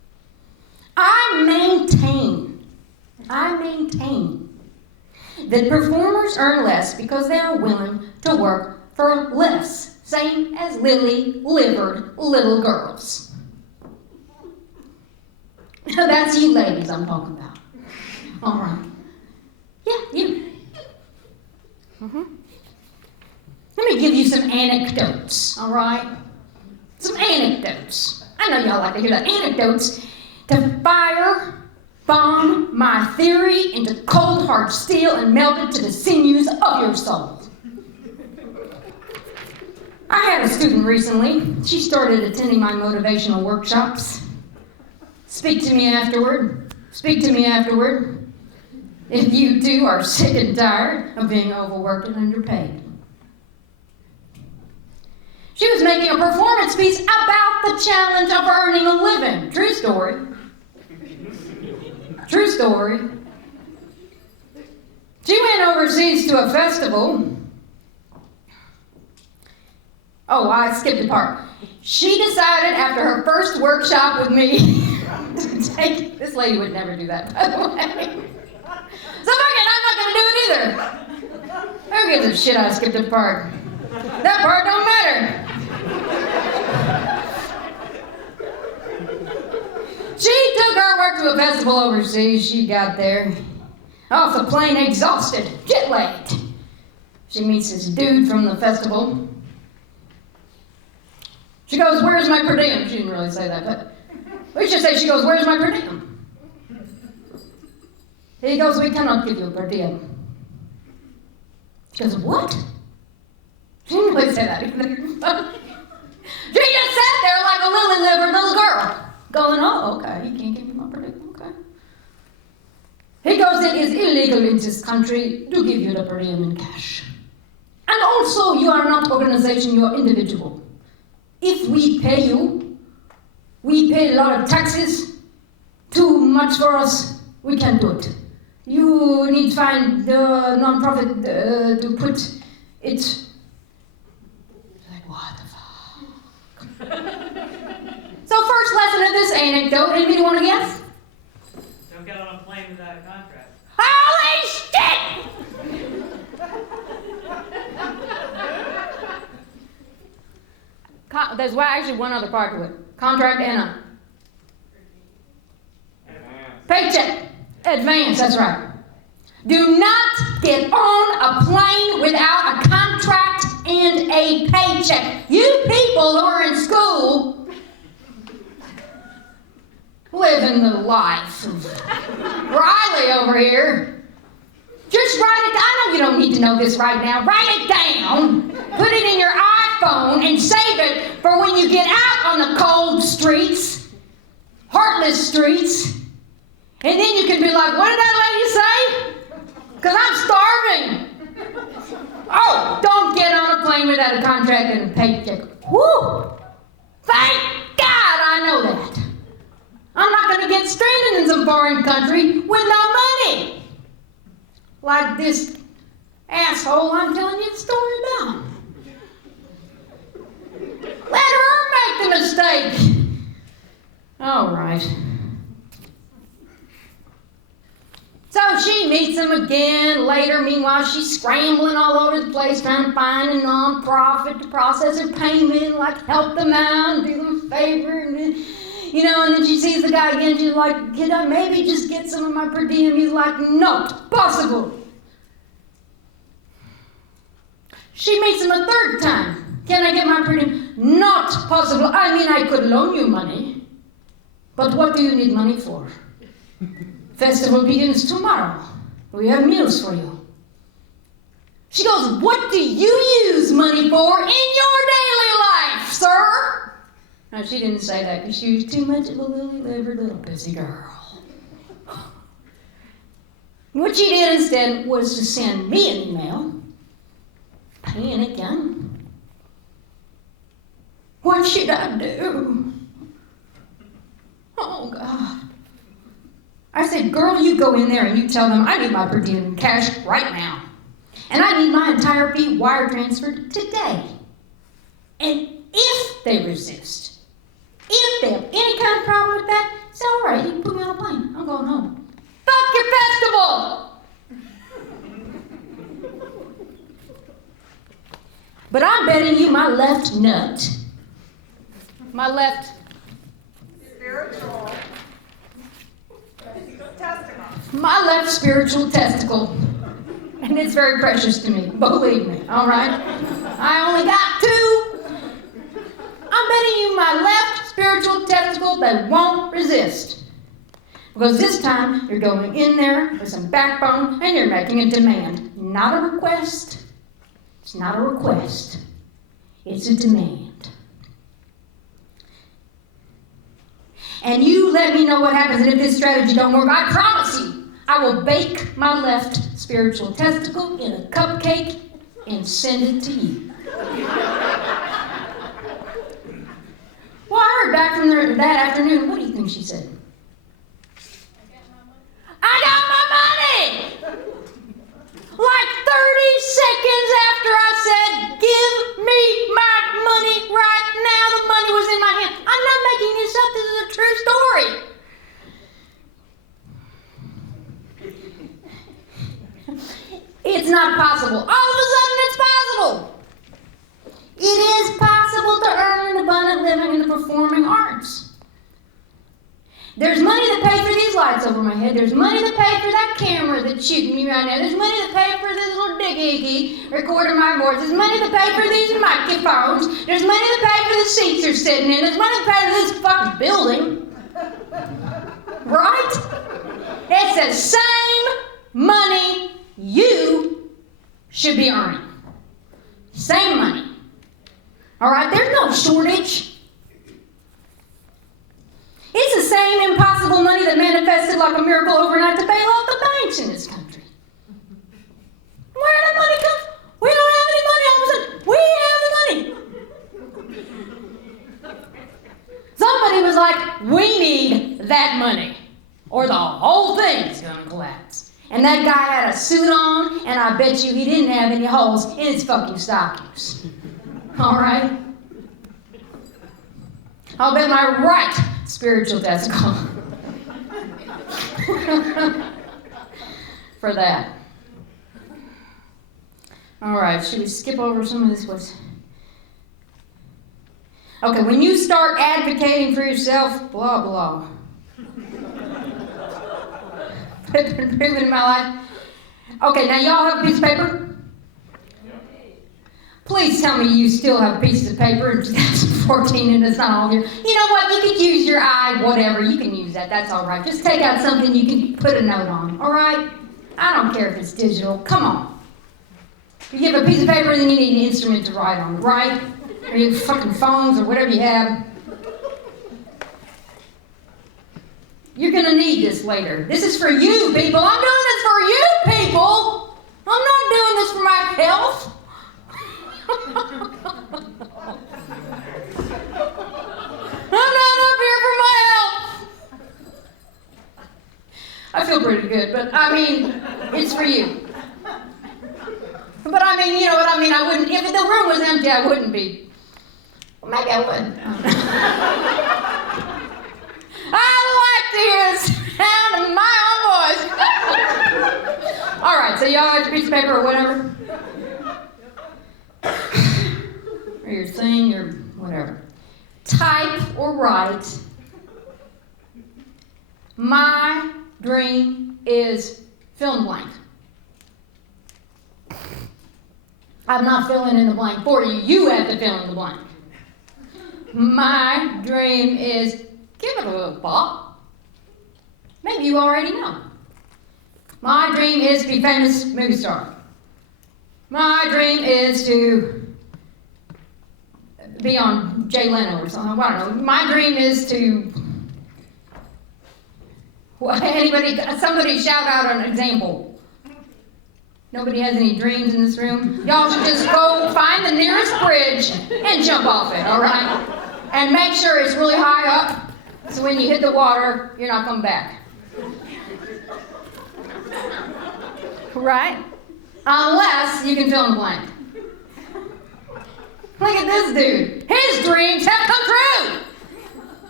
I maintain that performers earn less because they are willing to work for less, same as lily-livered little girls. That's you ladies I'm talking about. All right. Yeah, you. Let me give you some anecdotes, all right? Some anecdotes. I know y'all like to hear that. Anecdotes to bomb my theory into cold hard steel and melt it to the sinews of your soul. I had a student recently. She started attending my motivational workshops. Speak to me afterward. Speak to me afterward. If you too are sick and tired of being overworked and underpaid. She was making a performance piece about the challenge of earning a living. True story. True story. She went overseas to a festival. Oh, I skipped a part. She decided after her first workshop with me to take, this lady would never do that, by the way. So fuck it, I'm not going to do it either. Who gives a shit I skipped a part? That part don't matter. She took her work to a festival overseas. She got there, off the plane, exhausted, jet-lagged. She meets this dude from the festival. She goes, "Where's my per diem?" She didn't really say that, but we should say she goes, "Where's my per diem?" He goes, "We cannot give you a per diem." She goes, "What?" She didn't really say that either. She just sat there like a lily-livered little girl, going, "Oh, okay, you can't give me my per diem, okay." He goes, "It is illegal in this country to give you the per diem in cash. And also, you are not organization, you are individual. If we pay you, we pay a lot of taxes, too much for us, we can't do it. You need to find the non-profit to put it." Like, what the fuck? So first lesson of this anecdote, anybody want to guess? Don't get on a plane without a contract. Holy shit! There's actually one other part to it. Contract and a paycheck. Advance, that's right. Do not get on a plane without a contract and a paycheck. You people who are in school, living the life of Riley over here. Just write it down. I know you don't need to know this right now. Write it down. Put it in your iPhone and save it for when you get out on the cold streets, heartless streets. And then you can be like, "What did that lady say? Because I'm starving." Oh, don't get on a plane without a contract and a paycheck. Whew! Thank God I know that. I'm not going to get stranded in some foreign country with no money. Like this asshole I'm telling you the story about. Let her make the mistake. All right. So she meets him again later. Meanwhile, she's scrambling all over the place trying to find a non-profit to process her payment, like help them out and do them a favor. And then, and then she sees the guy again. She's like, "Can I maybe just get some of my per diem?" He's like, "Not possible." She meets him a third time. "Can I get my per diem?" "Not possible. I mean, I could loan you money. But what do you need money for? Festival begins tomorrow. We have meals for you." She goes, "What do you use money for in your daily life, sir?" Now, she didn't say that because she was too much of a lily-livered little busy girl. What she did instead was to send me an email. Panicking. What should I do? Oh, God. I said, "Girl, you go in there and you tell them I need my per diem in cash right now. And I need my entire fee wire transferred today. And if they resist, If they have any kind of problem with that, it's all right. You can put me on a plane. I'm going home. Fuck your festival! But I'm betting you my left nut, my left spiritual testicle, and it's very precious to me, believe me, all right? I only got two. I'm betting you my left spiritual testicle that won't resist. Because this time, you're going in there with some backbone and you're making a demand, not a request. It's not a request. It's a demand. And you let me know what happens, and if this strategy don't work, I promise you, I will bake my left spiritual testicle in a cupcake and send it to you. Well, I heard back from her that afternoon. What do you think she said? I got my money! Like 30 seconds after I said, give me my money right now, the money was in my hand. I'm not making this up. This is a true story. It's not possible. All of a sudden, it's possible. It is possible to earn an abundant living in the performing arts. There's money to pay for these lights over my head. There's money to pay for that camera that's shooting me right now. There's money to pay for this little diggy recording my voice. There's money to pay for these microphones. There's money to pay for the seats you're sitting in. There's money to pay for this fucking building. Right? It's the same money you should be earning. Same money. All right? There's no shortage. It's the same impossible money that manifested like a miracle overnight to bail out the banks in this country. Where did the money come from? We don't have any money. All of a sudden, we have the money. Somebody was like, we need that money, or the whole thing's going to collapse. And that guy had a suit on, and I bet you he didn't have any holes in his fucking stockings. All right? I'll bet my right spiritual testicle for that. All right, should we skip over some of this? Okay, when you start advocating for yourself, blah, blah. Improving in my life. Okay, now y'all have a piece of paper? Please tell me you still have pieces of paper in 2014 and it's not all here. You know what? You could use your eye, whatever. You can use that. That's all right. Just take out something you can put a note on. All right? I don't care if it's digital. Come on. You have a piece of paper and then you need an instrument to write on, right? Or your fucking phones or whatever you have. You're going to need this later. This is for you, people. I'm doing this for you, people. I'm not doing this for my health. I'm not up here for my health. I feel pretty good, but I mean, it's for you. But I mean, you know what I mean? I wouldn't, if the room was empty, I wouldn't be. Well, maybe I would. I like to hear the sound of my own voice. All right, so y'all have your piece of paper or whatever. Or your thing, or whatever. Type or write. My dream is fill in the blank. I'm not filling in the blank for you. You have to fill in the blank. My dream is, give it a little thought. Maybe you already know. My dream is to be a famous movie star. My dream is to be on Jay Leno or something. I don't know. My dream is to... Somebody shout out an example. Nobody has any dreams in this room? Y'all should just go find the nearest bridge and jump off it, all right? And make sure it's really high up, so when you hit the water, you're not coming back. Right? Unless you can fill in the blank. Look at this dude. His dreams have come true.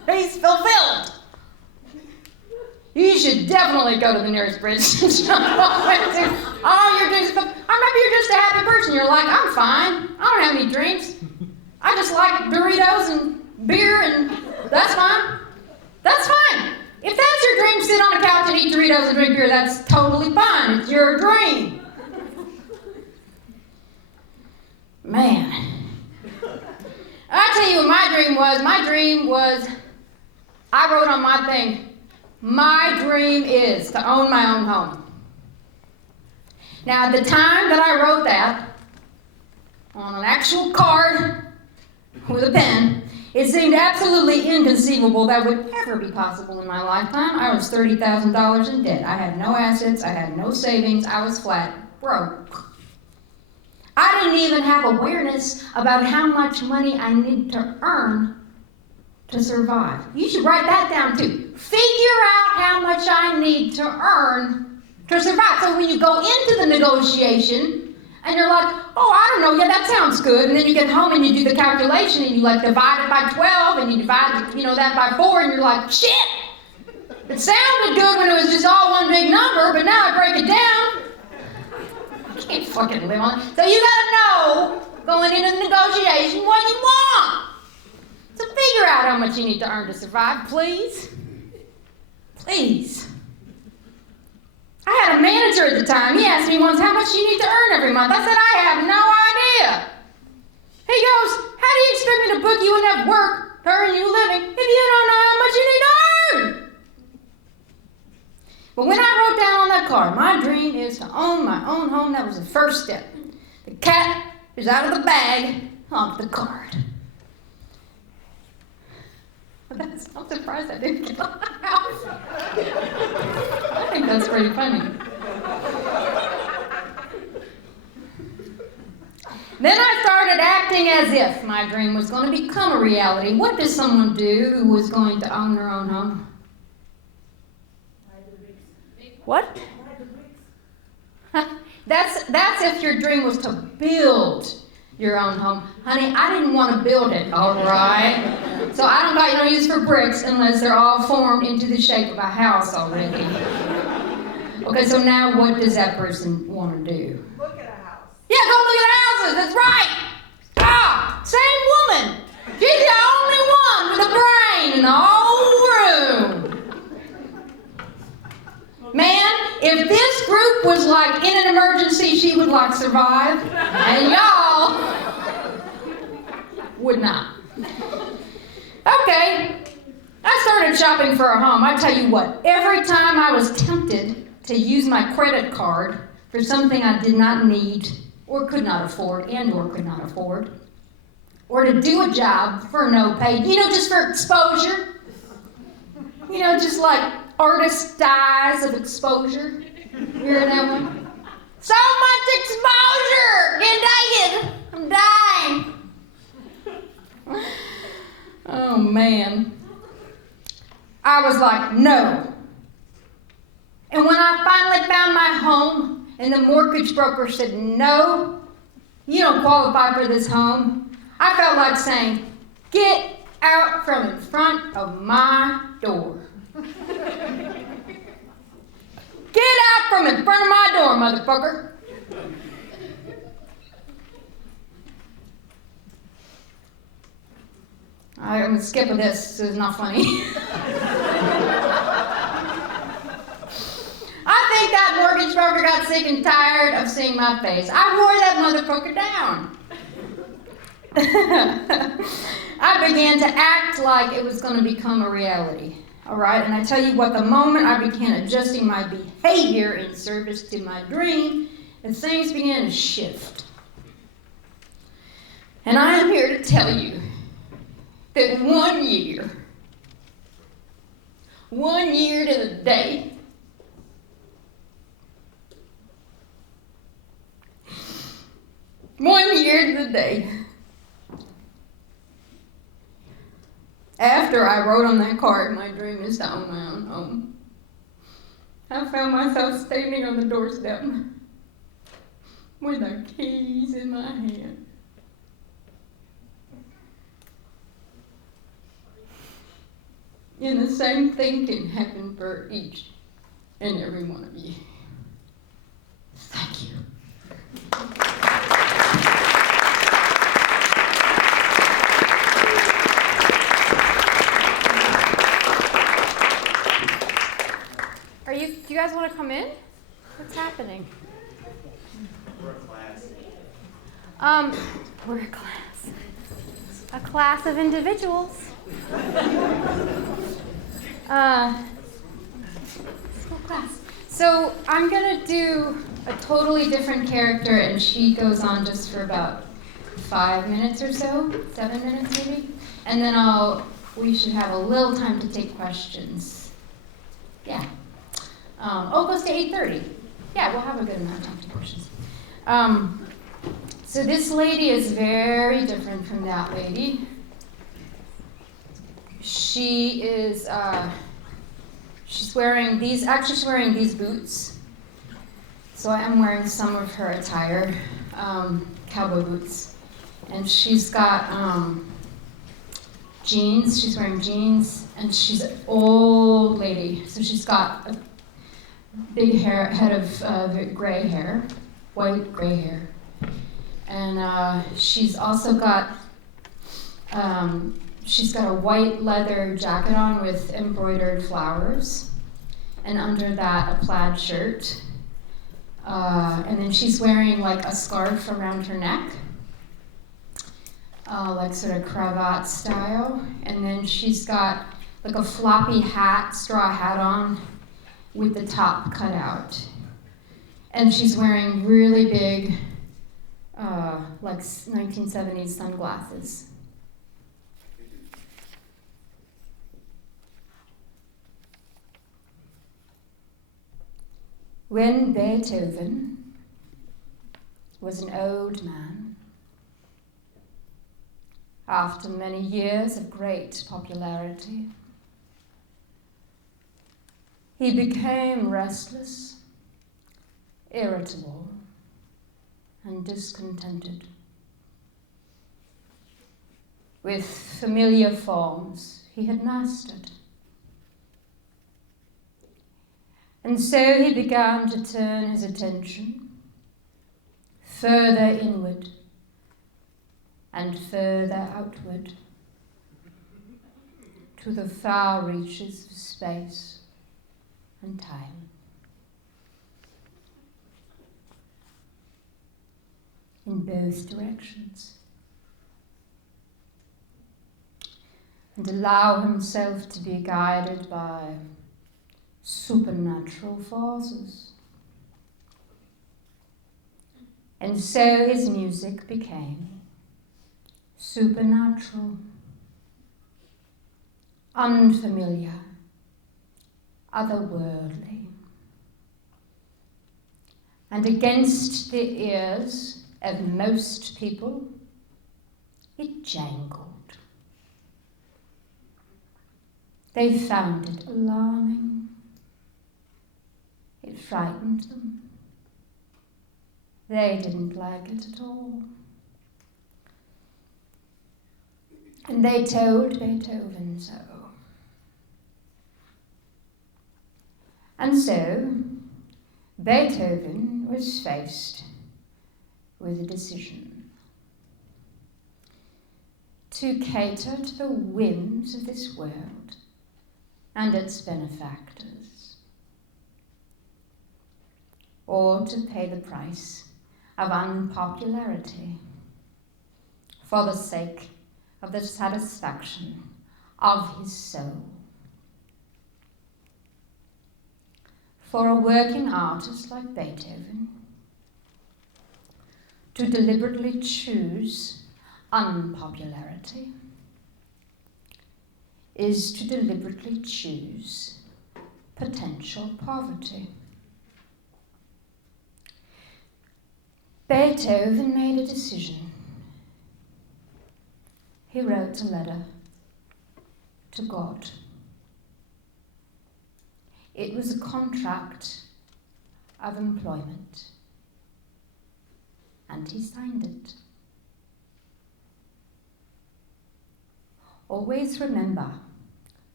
He's fulfilled. You should definitely go to the nearest bridge and jump off into all your dreams. Or maybe you're just a happy person. You're like, I'm fine. I don't have any dreams. I just like Doritos and beer, and that's fine. That's fine. If that's your dream, sit on a couch and eat Doritos and drink beer. That's totally fine. It's your dream. Man. I tell you what my dream was. My dream was, I wrote on my thing, my dream is to own my own home. Now, at the time that I wrote that, on an actual card with a pen, it seemed absolutely inconceivable that would ever be possible in my lifetime. I was $30,000 in debt. I had no assets. I had no savings. I was flat broke. I didn't even have awareness about how much money I need to earn to survive. You should write that down too. Figure out how much I need to earn to survive. So when you go into the negotiation and you're like, oh, I don't know, yeah, that sounds good. And then you get home and you do the calculation and you like divide it by 12 and you divide, that by 4 and you're like, shit! It sounded good when it was just all one big number, but now I break it down. I can't fucking live on it. So you gotta know, going into the negotiation, what you want. So figure out how much you need to earn to survive, please. Please. I had a manager at the time. He asked me once how much you need to earn every month. I said, I have no idea. He goes, how do you expect me to book you enough work to earn you a living if you don't know how much you need to earn? But when I wrote down on that card, my dream is to own my own home, that was the first step. The cat is out of the bag of the card. I'm surprised I didn't get out of the house. I think that's pretty funny. Then I started acting as if my dream was going to become a reality. What does someone do who was going to own their own home? What? That's if your dream was to build your own home. Honey, I didn't want to build it, all right? So I don't got no use for bricks unless they're all formed into the shape of a house already. Okay, so now what does that person want to do? Look at a house. Yeah, go look at houses, that's right! Ah, same woman. She's the only one with a brain in the whole room. Man, if this group was like in an emergency, she would like survive, and y'all would not. Okay, I started shopping for a home. I tell you what, every time I was tempted to use my credit card for something I did not need or could not afford or to do a job for no pay, just for exposure, just like artist dies of exposure. You hear that one? So much exposure! Can't take it! I'm dying! Oh man. I was like, no. And when I finally found my home and the mortgage broker said, no, you don't qualify for this home, I felt like saying, get out from in front of my door. Get out from in front of my door, motherfucker. I'm going to skip this. This is not funny. I think that mortgage broker got sick and tired of seeing my face. I wore that motherfucker down. I began to act like it was going to become a reality. All right, and I tell you what, the moment I began adjusting my behavior in service to my dream, and things began to shift. And I am here to tell you that 1 year to the day, after I wrote on that card, my dream is to own my own home, I found myself standing on the doorstep with the keys in my hand. And the same thing can happen for each and every one of you. Thank you. Do you guys want to come in? What's happening? We're a class. We're a class. A class of individuals. School class. So I'm gonna do a totally different character, and she goes on just for about 5 minutes or so, 7 minutes maybe, and then we should have a little time to take questions. Yeah. It goes to 8:30. Yeah, we'll have a good amount of time to take questions. So this lady is very different from that lady. She is, she's wearing these boots. So I am wearing some of her attire, cowboy boots. And she's got jeans, she's wearing jeans, and she's an old lady. So she's got a big head of gray hair, white gray hair. And she's also got, she's got a white leather jacket on with embroidered flowers. And under that, a plaid shirt. And then she's wearing like a scarf around her neck, like sort of cravat style. And then she's got like a floppy hat, straw hat on with the top cut out. And she's wearing really big, like 1970s sunglasses. When Beethoven was an old man, after many years of great popularity, he became restless, irritable, and discontented with familiar forms he had mastered. And so he began to turn his attention further inward and further outward to the far reaches of space and time. In both directions. And allow himself to be guided by supernatural forces. And so his music became supernatural, unfamiliar, otherworldly. And against the ears of most people, it jangled. They found it alarming. It frightened them. They didn't like it at all. And they told Beethoven so. And so, Beethoven was faced with a decision: to cater to the whims of this world and its benefactors, or to pay the price of unpopularity for the sake of the satisfaction of his soul. For a working artist like Beethoven, to deliberately choose unpopularity is to deliberately choose potential poverty. Beethoven made a decision. He wrote a letter to God. It was a contract of employment, and he signed it. Always remember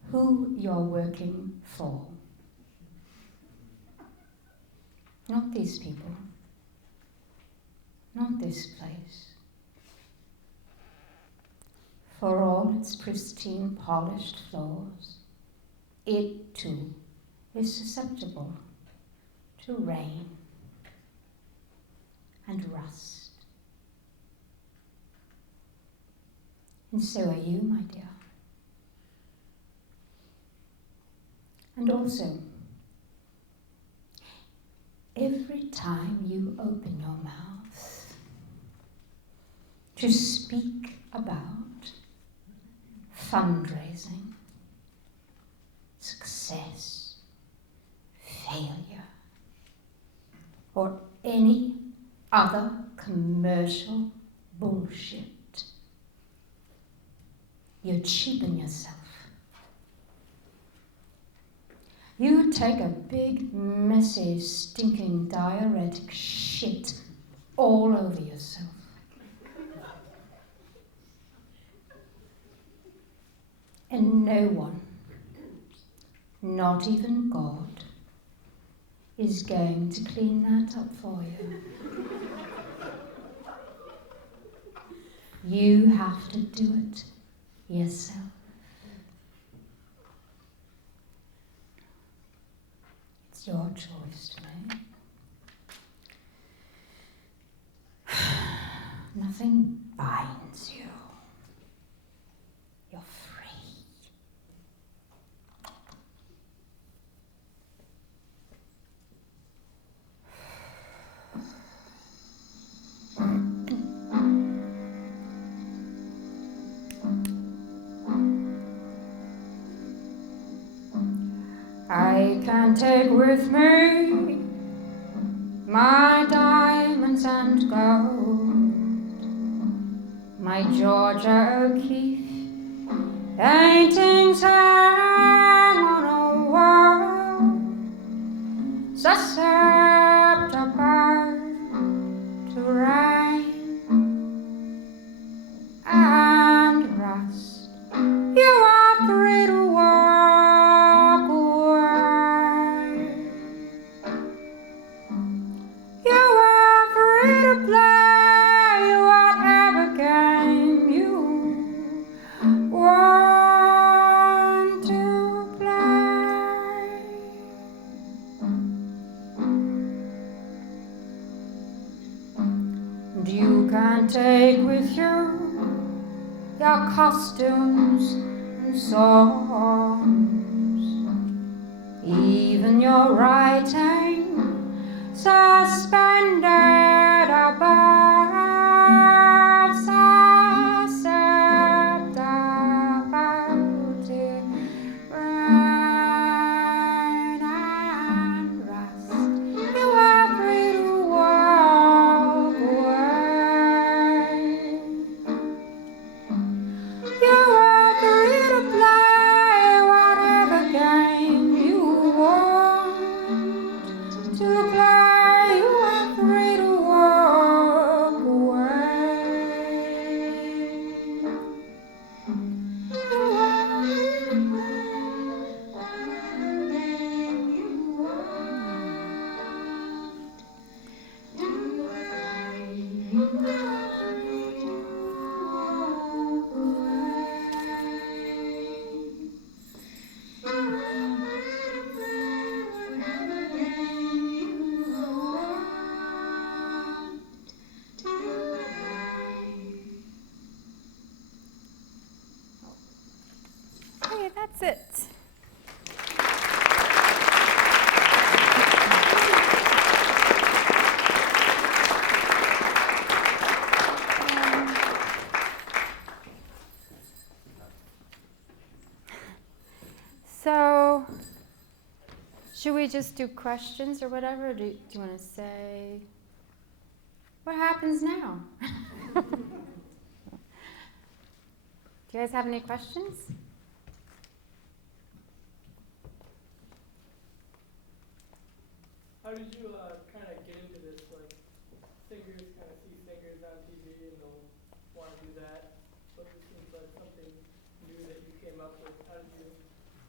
who you're working for. Not these people. Not this place. For all its pristine, polished floors, it too is susceptible to rain and rust. And so are you, my dear. And also, every time you open your mouth to speak about fundraising, success, failure, or any other commercial bullshit, you cheapen yourself. You take a big, messy, stinking, diuretic shit all over yourself. And no one, not even God, is going to clean that up for you. You have to do it yourself. It's your choice to make. Nothing binds you. You're free. I can take with me my diamonds and gold, my Georgia O'Keeffe paintings hang on a wall, susceptible to rain and rust. You are free to walk away. You are free to play whatever game you want to play. And you can take with you your costumes and songs, even your writing suspended above, susceptible to rain and rust. You are free to walk away. You are free to play whatever game you want to play. You are free to walk away. You are free to play whatever game you want to play. You are free to walk away. You are free to play whatever game you want to play. Okay, that's it. So, should we just do questions or whatever? Do you want to say, what happens now? Do you guys have any questions? How did you kind of get into this? Like, singers kind of see singers on TV and they'll want to do that, but it seems like something new that you came up with. How did you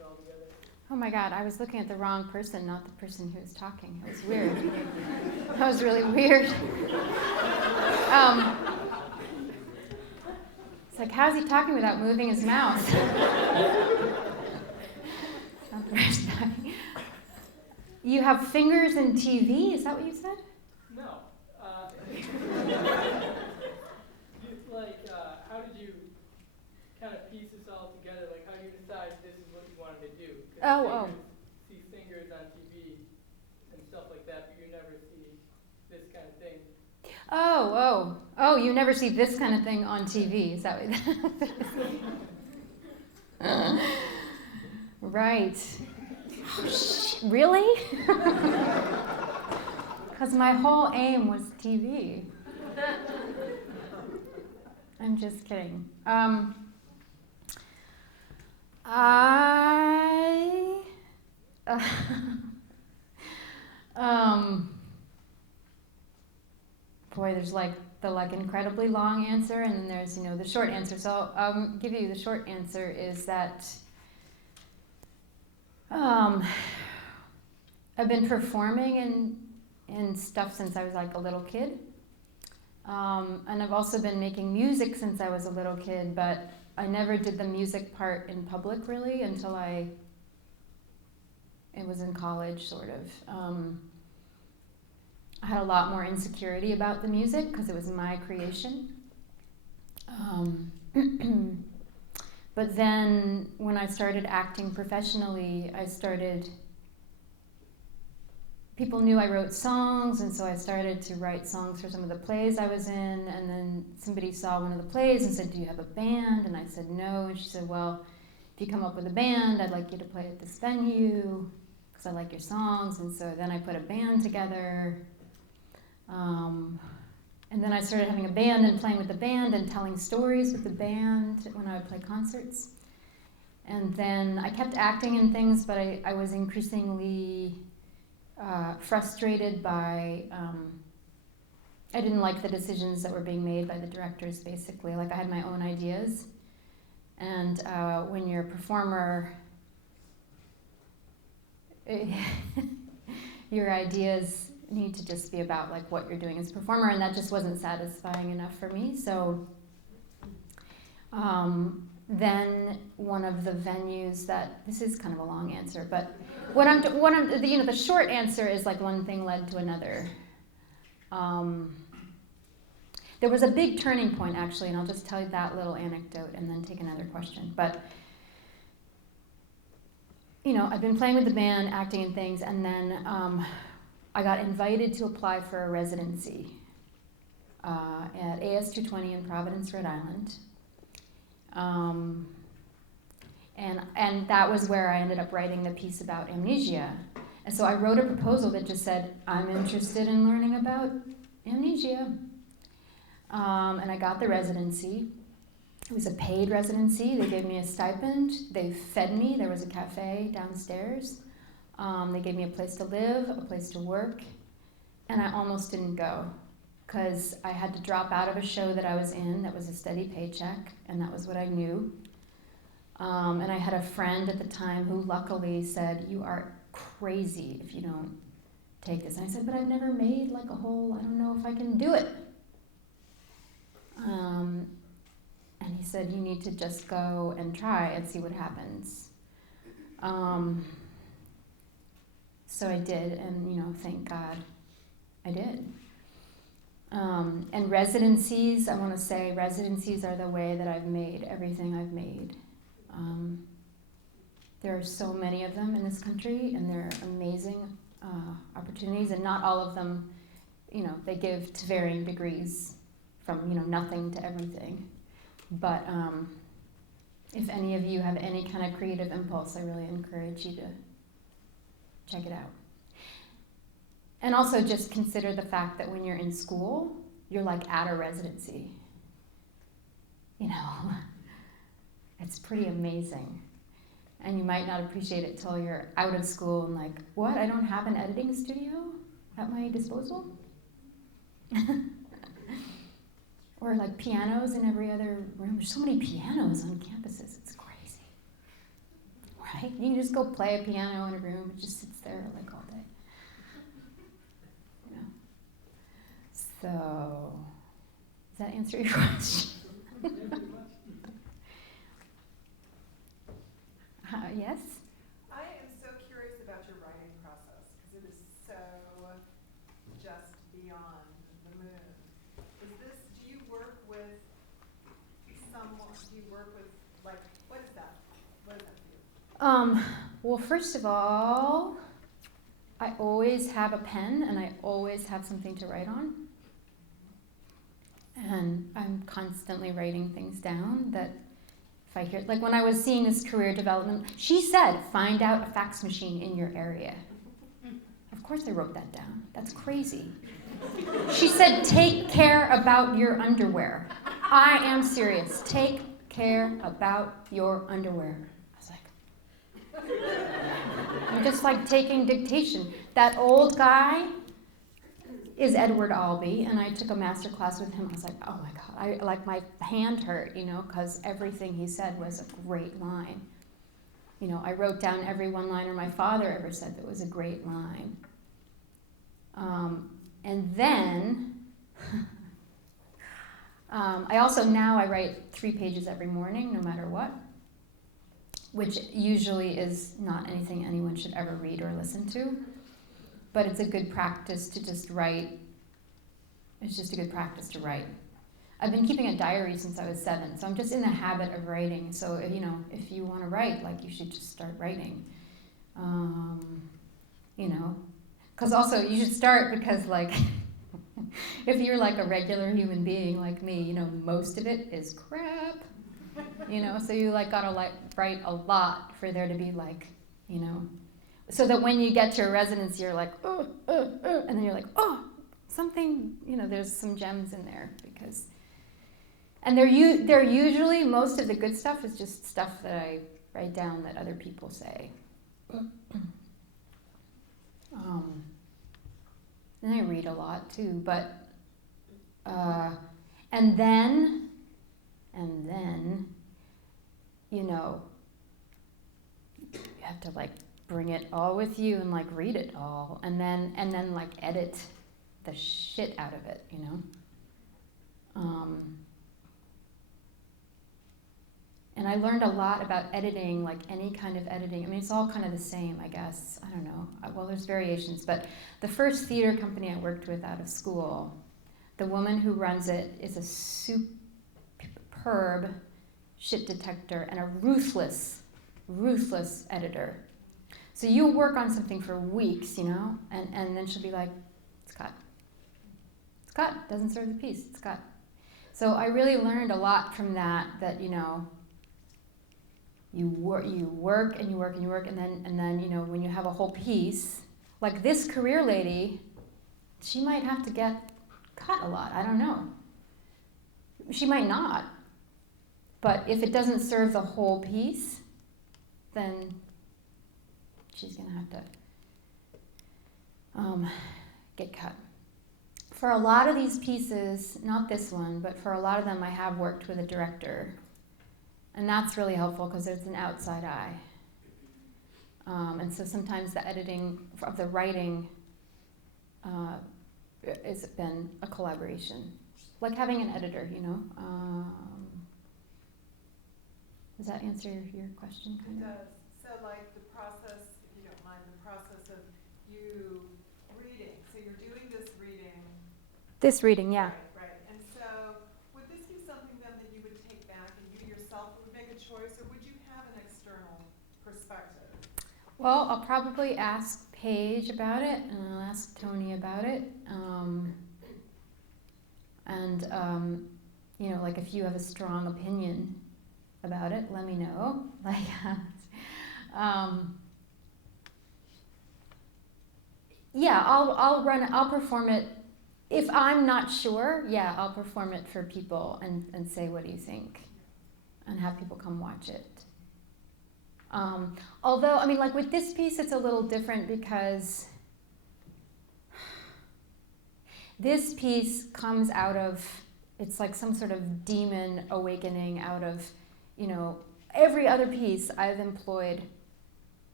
all together. Oh my God, I was looking at the wrong person, not the person who was talking. It was weird. That was really weird. It's like, how's he talking without moving his mouth? Not the person talking. You have fingers and TV? Is that what you said? No. How did you kind of piece this all together? Like, how do you decide this is what you wanted to do? 'Cause see fingers on TV and stuff like that, but you never see this kind of thing. Oh, you never see this kind of thing on TV. Is that what? Right. Really? Because my whole aim was TV. I'm just kidding. Boy, there's like the incredibly long answer, and then there's the short answer. So I'll give you the short answer is that I've been performing in stuff since I was like a little kid, and I've also been making music since I was a little kid, but I never did the music part in public really until it was in college, sort of. I had a lot more insecurity about the music because it was my creation. But then when I started acting professionally, people knew I wrote songs, and so I started to write songs for some of the plays I was in, and then somebody saw one of the plays and said, "Do you have a band?" And I said, "No," and she said, "Well, if you come up with a band, I'd like you to play at this venue, because I like your songs." And so then I put a band together. And then I started having a band and playing with the band and telling stories with the band when I would play concerts. And then I kept acting in things, but I was increasingly frustrated by, I didn't like the decisions that were being made by the directors, basically. Like, I had my own ideas. And when you're a performer, your ideas need to just be about like what you're doing as a performer, and that just wasn't satisfying enough for me. So then one of the venues this is kind of a long answer, but the short answer is like one thing led to another. There was a big turning point actually, and I'll just tell you that little anecdote and then take another question. But I've been playing with the band, acting in things, and then I got invited to apply for a residency at AS220 in Providence, Rhode Island. And that was where I ended up writing the piece about amnesia. And so I wrote a proposal that just said, I'm interested in learning about amnesia. And I got the residency. It was a paid residency. They gave me a stipend. They fed me. There was a cafe downstairs. They gave me a place to live, a place to work, and I almost didn't go because I had to drop out of a show that I was in that was a steady paycheck, and that was what I knew. And I had a friend at the time who luckily said, "You are crazy if you don't take this." And I said, "But I've never made like a whole, I don't know if I can do it." And he said, "You need to just go and try and see what happens." So I did, and thank God I did. And residencies, I want to say residencies are the way that I've made everything I've made. There are so many of them in this country, and they're amazing opportunities, and not all of them, they give to varying degrees from, nothing to everything. But if any of you have any kind of creative impulse, I really encourage you to check it out. And also just consider the fact that when you're in school, you're like at a residency. It's pretty amazing. And you might not appreciate it till you're out of school and like, what? I don't have an editing studio at my disposal? Or like pianos in every other room. There's so many pianos on campuses, it's crazy. Wow. right? You can just go play a piano in a room. It just sits there like all day. You know. So, does that answer your question? Yes? I am so curious about your writing process because it is so just beyond the moon. Do you work with someone, like, what is that? What is that for you? Well, first of all, I always have a pen and I always have something to write on. And I'm constantly writing things down that if I hear, like when I was seeing this career development, she said, find out a fax machine in your area. Of course I wrote that down. That's crazy. She said, take care about your underwear. I am serious. Take care about your underwear. I was like, I'm just like taking dictation. That old guy is Edward Albee, and I took a master class with him. I was like, oh my God, my hand hurt, because everything he said was a great line. I wrote down every one-liner my father ever said that was a great line. And then, I write 3 pages every morning, no matter what, which usually is not anything anyone should ever read or listen to. But it's a good practice to just write. It's just a good practice to write. I've been keeping a diary since I was 7, so I'm just in the habit of writing. So, if you want to write, you should just start writing. Because also you should start because, if you're like a regular human being like me, most of it is crap. So you gotta write a lot for there to be so that when you get to a residency, you're like, and then you're like, oh, something, there's some gems in there and they're usually, most of the good stuff is just stuff that I write down that other people say. And I read a lot too, but, and then, you have to bring it all with you and read it all, and then edit the shit out of it, And I learned a lot about editing, any kind of editing. I mean, it's all kind of the same, I guess. I don't know. Well, there's variations, but the first theater company I worked with out of school, the woman who runs it is a superb shit detector and a ruthless editor. So you'll work on something for weeks, and then she'll be like, it's cut. It's cut. Doesn't serve the piece. It's cut. So I really learned a lot from that, you work and you work and you work, and then when you have a whole piece, like this career lady, she might have to get cut a lot. I don't know. She might not. But if it doesn't serve the whole piece, then she's going to have to get cut. For a lot of these pieces, not this one, but for a lot of them I have worked with a director. And that's really helpful because there's an outside eye. And so sometimes the editing of the writing has been a collaboration. Like having an editor, Does that answer your question, kind of? It does. So, the process, if you don't mind, the process of you reading. So you're doing this reading. This reading, yeah. Right. And so, would this be something then that you would take back and you yourself would make a choice, or would you have an external perspective? Well, I'll probably ask Paige about it, and I'll ask Tony about it. If you have a strong opinion about it, let me know. I'll perform it. If I'm not sure, I'll perform it for people and say, what do you think? And have people come watch it. Although, with this piece, it's a little different because this piece comes out of, it's like some sort of demon awakening out of, every other piece I've employed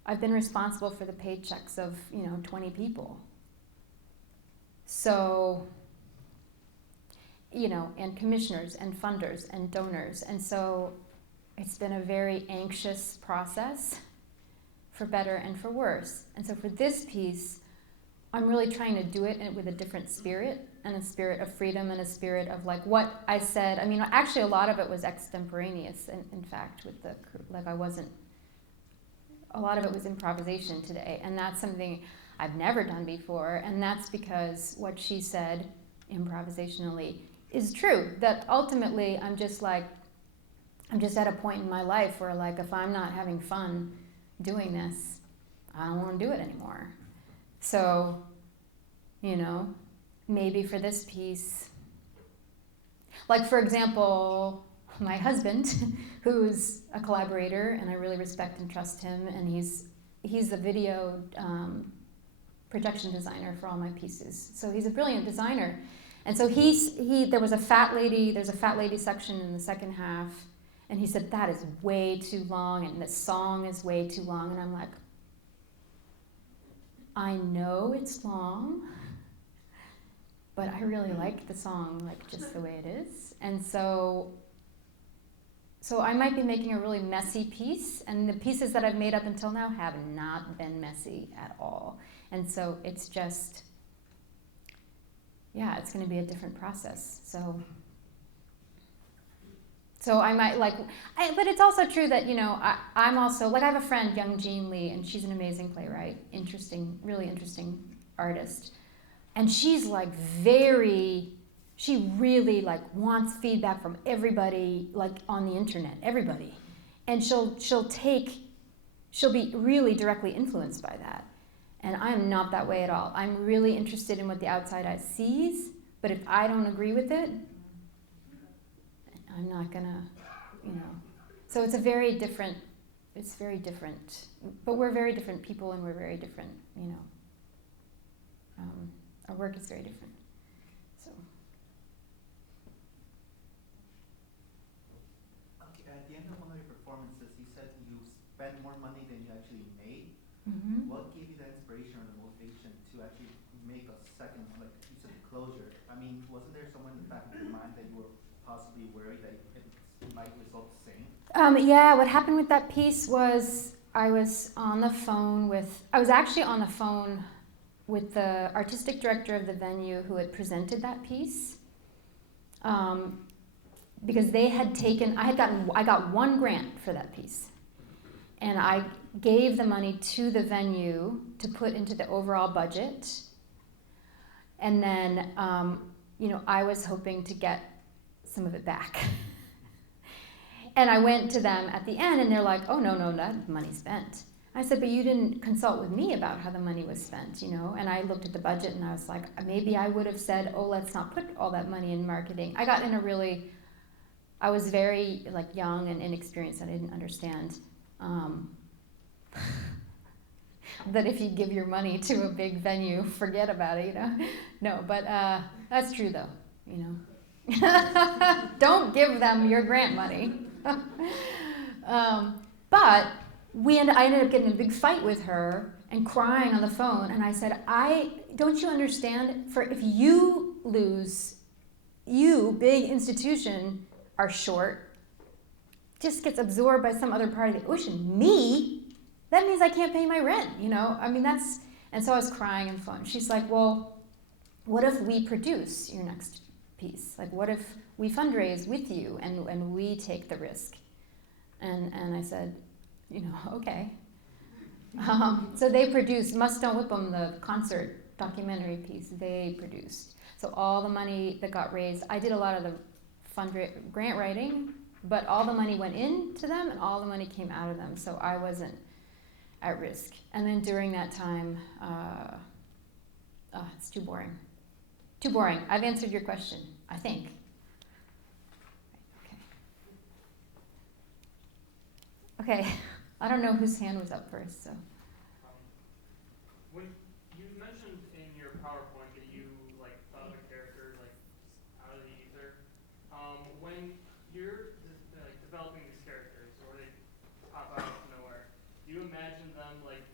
I've been responsible for the paychecks of, 20 people. So, and commissioners and funders and donors. And so it's been a very anxious process, for better and for worse. And so for this piece, I'm really trying to do it with a different spirit, and a spirit of freedom, and a spirit of like what I said. I mean, actually a lot of it was extemporaneous, in fact, with the, a lot of it was improvisation today, and that's something I've never done before, and that's because what she said improvisationally is true, that ultimately I'm just at a point in my life where like if I'm not having fun doing this, I don't want to do it anymore. So, maybe for this piece, like for example, my husband, who's a collaborator, and I really respect and trust him, and he's a video projection designer for all my pieces. So he's a brilliant designer. And so there's a fat lady section in the second half, and he said, that is way too long, and this song is way too long. And I'm like, I know it's long, but I really like the song, like just the way it is. And so I might be making a really messy piece, and the pieces that I've made up until now have not been messy at all. And so it's just, it's going to be a different process. So I might but it's also true that, I'm also, I have a friend, young Jean Lee, and she's an amazing playwright, really interesting artist. And she's she really wants feedback from everybody, on the internet, everybody. And she'll be really directly influenced by that. And I'm not that way at all. I'm really interested in what the outside eye sees, but if I don't agree with it, I'm not gonna, So it's very different, but we're very different people, and we're very different, our work is very different, so. Okay, at the end of one of your performances, you said you spent more money than you actually made. Mm-hmm. What gave you the inspiration or the motivation to actually make a second, you said closure? I mean, wasn't there somewhere in the back of your mind that you were possibly worried that it might result the same? What happened with that piece was I was actually on the phone with the artistic director of the venue who had presented that piece, because I got one grant for that piece, and I gave the money to the venue to put into the overall budget, and then I was hoping to get some of it back. And I went to them at the end, and they're like, oh, no, that money's spent. I said, but you didn't consult with me about how the money was spent, And I looked at the budget, and I was like, maybe I would have said, oh, let's not put all that money in marketing. I was very young and inexperienced, and I didn't understand that if you give your money to a big venue, forget about it, No, but that's true, though, Don't give them your grant money. But I ended up getting in a big fight with her and crying on the phone, and I said, don't you understand, if you lose, big institution, are short, just gets absorbed by some other part of the ocean. Me, that means I can't pay my rent, and so I was crying on the phone. She's like, well, what if we produce your next piece? What if we fundraise with you and we take the risk? And I said, okay. So they produced Must Don't Whip 'Em, the concert documentary piece, they produced. So all the money that got raised, I did a lot of the grant writing, but all the money went into them and all the money came out of them, so I wasn't at risk. And then during that time, it's too boring. Too boring. I've answered your question, I think. Okay. I don't know whose hand was up first, so. When you mentioned in your PowerPoint that you thought of a character out of the ether, when you're developing these characters, or they pop out of nowhere, do you imagine them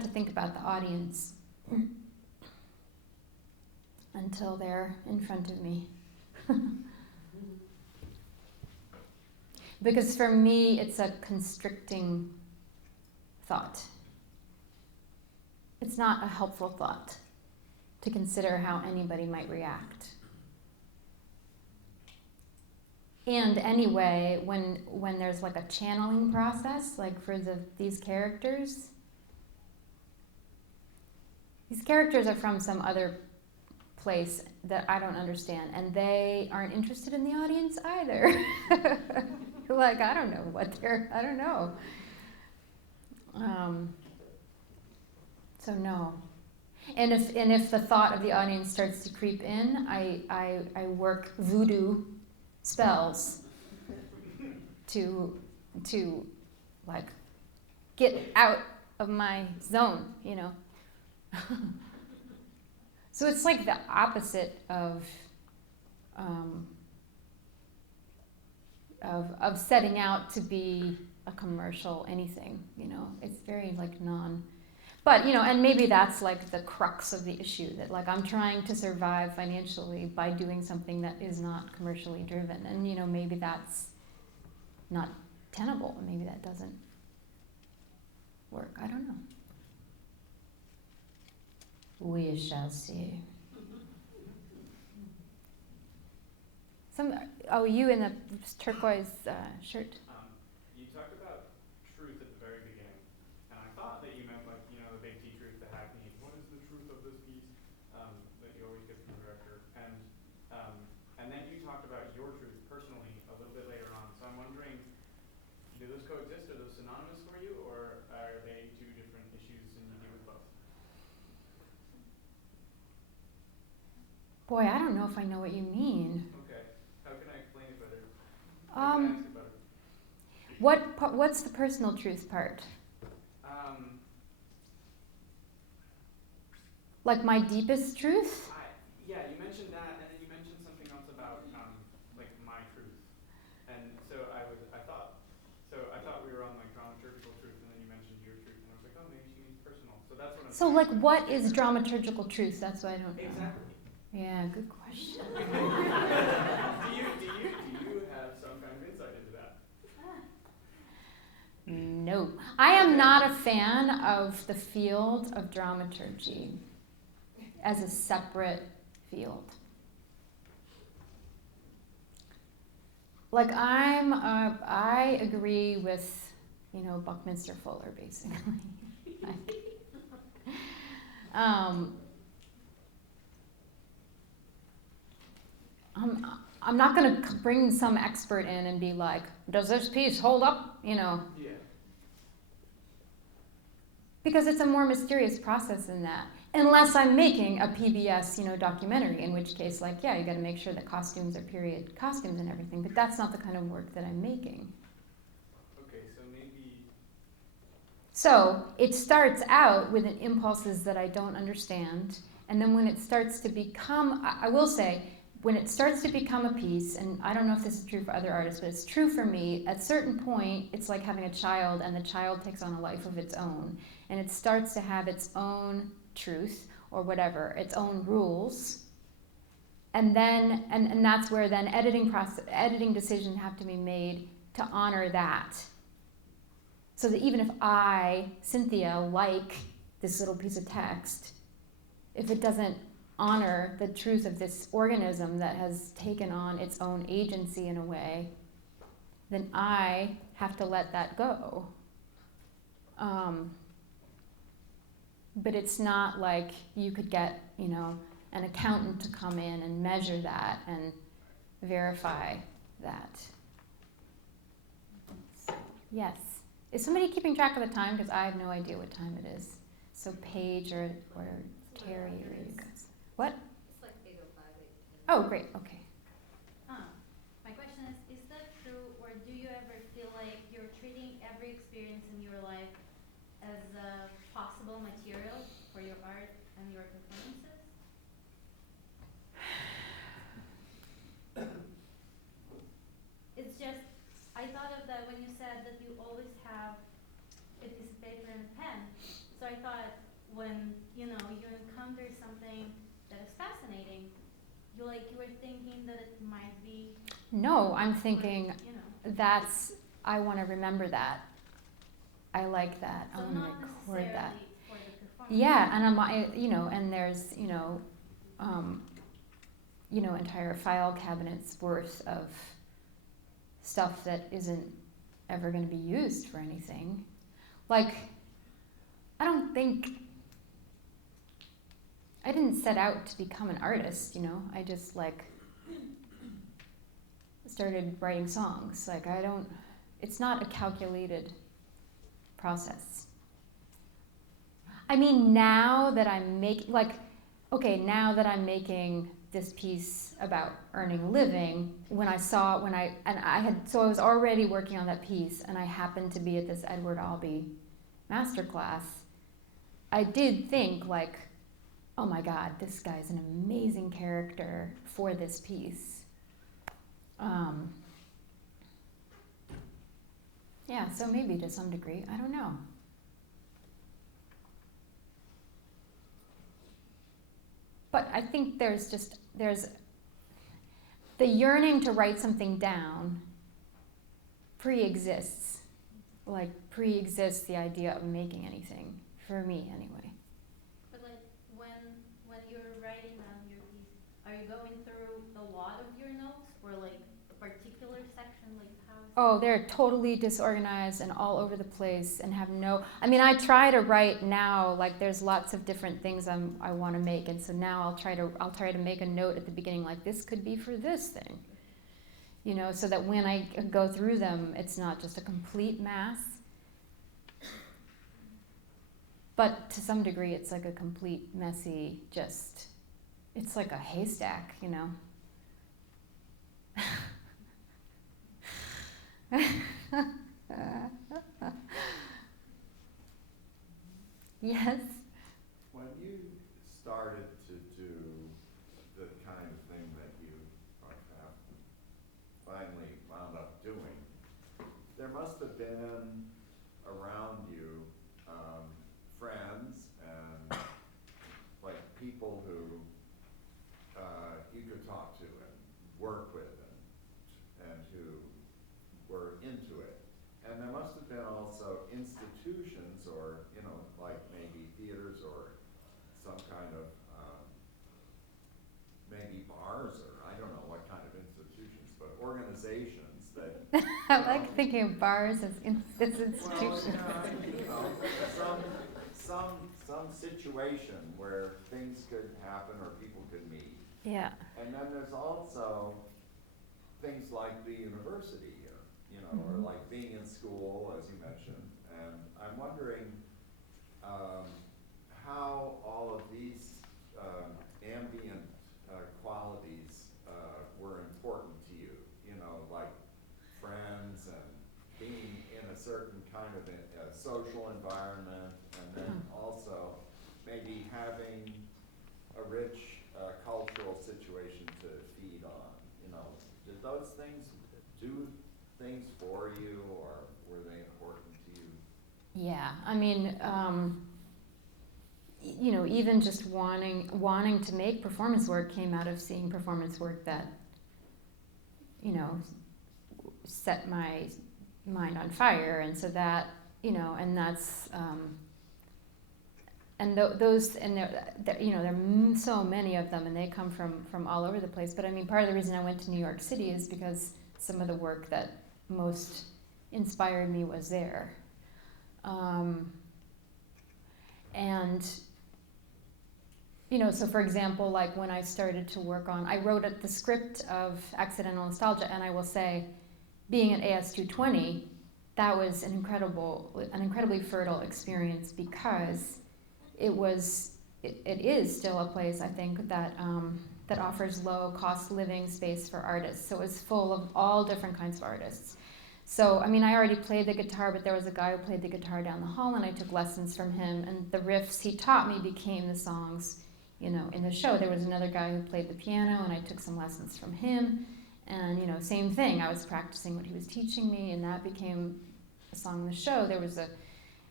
have to think about the audience until they're in front of me. Because for me, it's a constricting thought. It's not a helpful thought to consider how anybody might react. And anyway, when there's like a channeling process, like for these characters are from some other place that I don't understand, and they aren't interested in the audience either. Like, I don't know I don't know. So no. And if the thought of the audience starts to creep in, I work voodoo spells to like get out of my zone, you know. So it's like the opposite of setting out to be a commercial anything, you know. It's very like but, you know, and maybe that's like the crux of the issue, that like I'm trying to survive financially by doing something that is not commercially driven. And, you know, maybe that's not tenable. Maybe that doesn't work. I don't know. We shall see. You in the turquoise shirt. You talked about truth at the very beginning, and I thought that you meant like, you know, the big T truth, the hackney, what is the truth of this piece, that you always get from the director, and then you talked about your truth personally a little bit later on. So I'm wondering, do those coexist? Are those synonymous for you, or are they two different issues and you deal with both? Boy, I don't know if I know what you mean. Okay, how can I explain it better? What's the personal truth part? Like my deepest truth? Yeah, you mentioned that, and then you mentioned something else about like my truth, and so I thought we were on like dramaturgical truth, and then you mentioned your truth, and I was like, oh, maybe she means personal. So that's what I'm. So like, what is dramaturgical truth? That's what I don't know. Exactly. Yeah, good question. do you have some kind of insight into that? No. I am not a fan of the field of dramaturgy as a separate field. Like I agree with, you know, Buckminster Fuller, basically. I'm not going to bring some expert in and be like, does this piece hold up? You know. Yeah. Because it's a more mysterious process than that. Unless I'm making a PBS, you know, documentary, in which case, like, yeah, you got to make sure that costumes are period costumes and everything. But that's not the kind of work that I'm making. Okay, so maybe. So it starts out with impulses that I don't understand, and then when it starts to become, I will say, when it starts to become a piece, and I don't know if this is true for other artists, but it's true for me, at a certain point, it's like having a child, and the child takes on a life of its own, and it starts to have its own truth, or whatever, its own rules, and then, and that's where then editing decisions have to be made to honor that. So that even if I, Cynthia, like this little piece of text, if it doesn't honor the truth of this organism that has taken on its own agency in a way, then I have to let that go. But it's not like you could get, you know, an accountant to come in and measure that and verify that. Yes. Is somebody keeping track of the time? Because I have no idea what time it is. So Paige or Terry or you guys. What? It's like 8:05. Oh, great. Okay. My question is that true, or do you ever feel like you're treating every experience in your life as a possible material for your art and your performances? It's just, I thought of that when you said that you always have a piece of paper and a pen. So I thought, when, you know, you encounter something that is fascinating, you were thinking that it might be, No, I'm thinking you know. that's, I want to remember that. I like that. I So want to not record that. necessarily for the performance. Yeah, and you know, and there's, entire file cabinets worth of stuff that isn't ever going to be used for anything. Like, I didn't set out to become an artist, you know. I just started writing songs. It's not a calculated process. I mean, now that I'm making, this piece about earning a living, I was already working on that piece, and I happened to be at this Edward Albee masterclass. I did think, oh my God, this guy's an amazing character for this piece. Yeah, so maybe to some degree, I don't know. But I think there's the yearning to write something down pre-exists the idea of making anything, for me anyway. But when you're writing down your piece, are you going through a lot of your notes, or a particular section, how? Oh, they're totally disorganized and all over the place and have I try to write now, there's lots of different things I want to make, and so now I'll try to make a note at the beginning, this could be for this thing, you know, so that when I go through them, it's not just a complete mass. But to some degree, it's a complete messy, it's like a haystack, you know. Yes? When you started to do the kind of thing that you have finally wound up doing, there must have been around you friends and people who you could talk to and work with and who were into it. And there must have been also institutions or, maybe theaters or some kind of, maybe bars or I don't know what kind of institutions, but organizations that... I like thinking of bars as institutions. Well, some situation where things could happen or people could meet. Yeah. And then there's also things like the university here, or being in school, as you mentioned. And I'm wondering how all of these ambient qualities were important to you, friends and being in a certain kind of a social environment, and then also maybe having a rich cultural situation to feed on. Did those things do things for you, or were they important to you? Yeah, even just wanting to make performance work came out of seeing performance work that, set my mind on fire, and so that, and that's, and those, and there are so many of them, and they come from all over the place. But part of the reason I went to New York City is because some of the work that most inspired me was there. And, so for example, when I started to work on, I wrote the script of Accidental Nostalgia, and I will say, being at AS220, that was an incredibly fertile experience, because it is still a place, I think, that offers low-cost living space for artists. So it was full of all different kinds of artists. So, I already played the guitar, but there was a guy who played the guitar down the hall, and I took lessons from him, and the riffs he taught me became the songs, in the show. There was another guy who played the piano, and I took some lessons from him, and, same thing. I was practicing what he was teaching me, and that became a song in the show. There was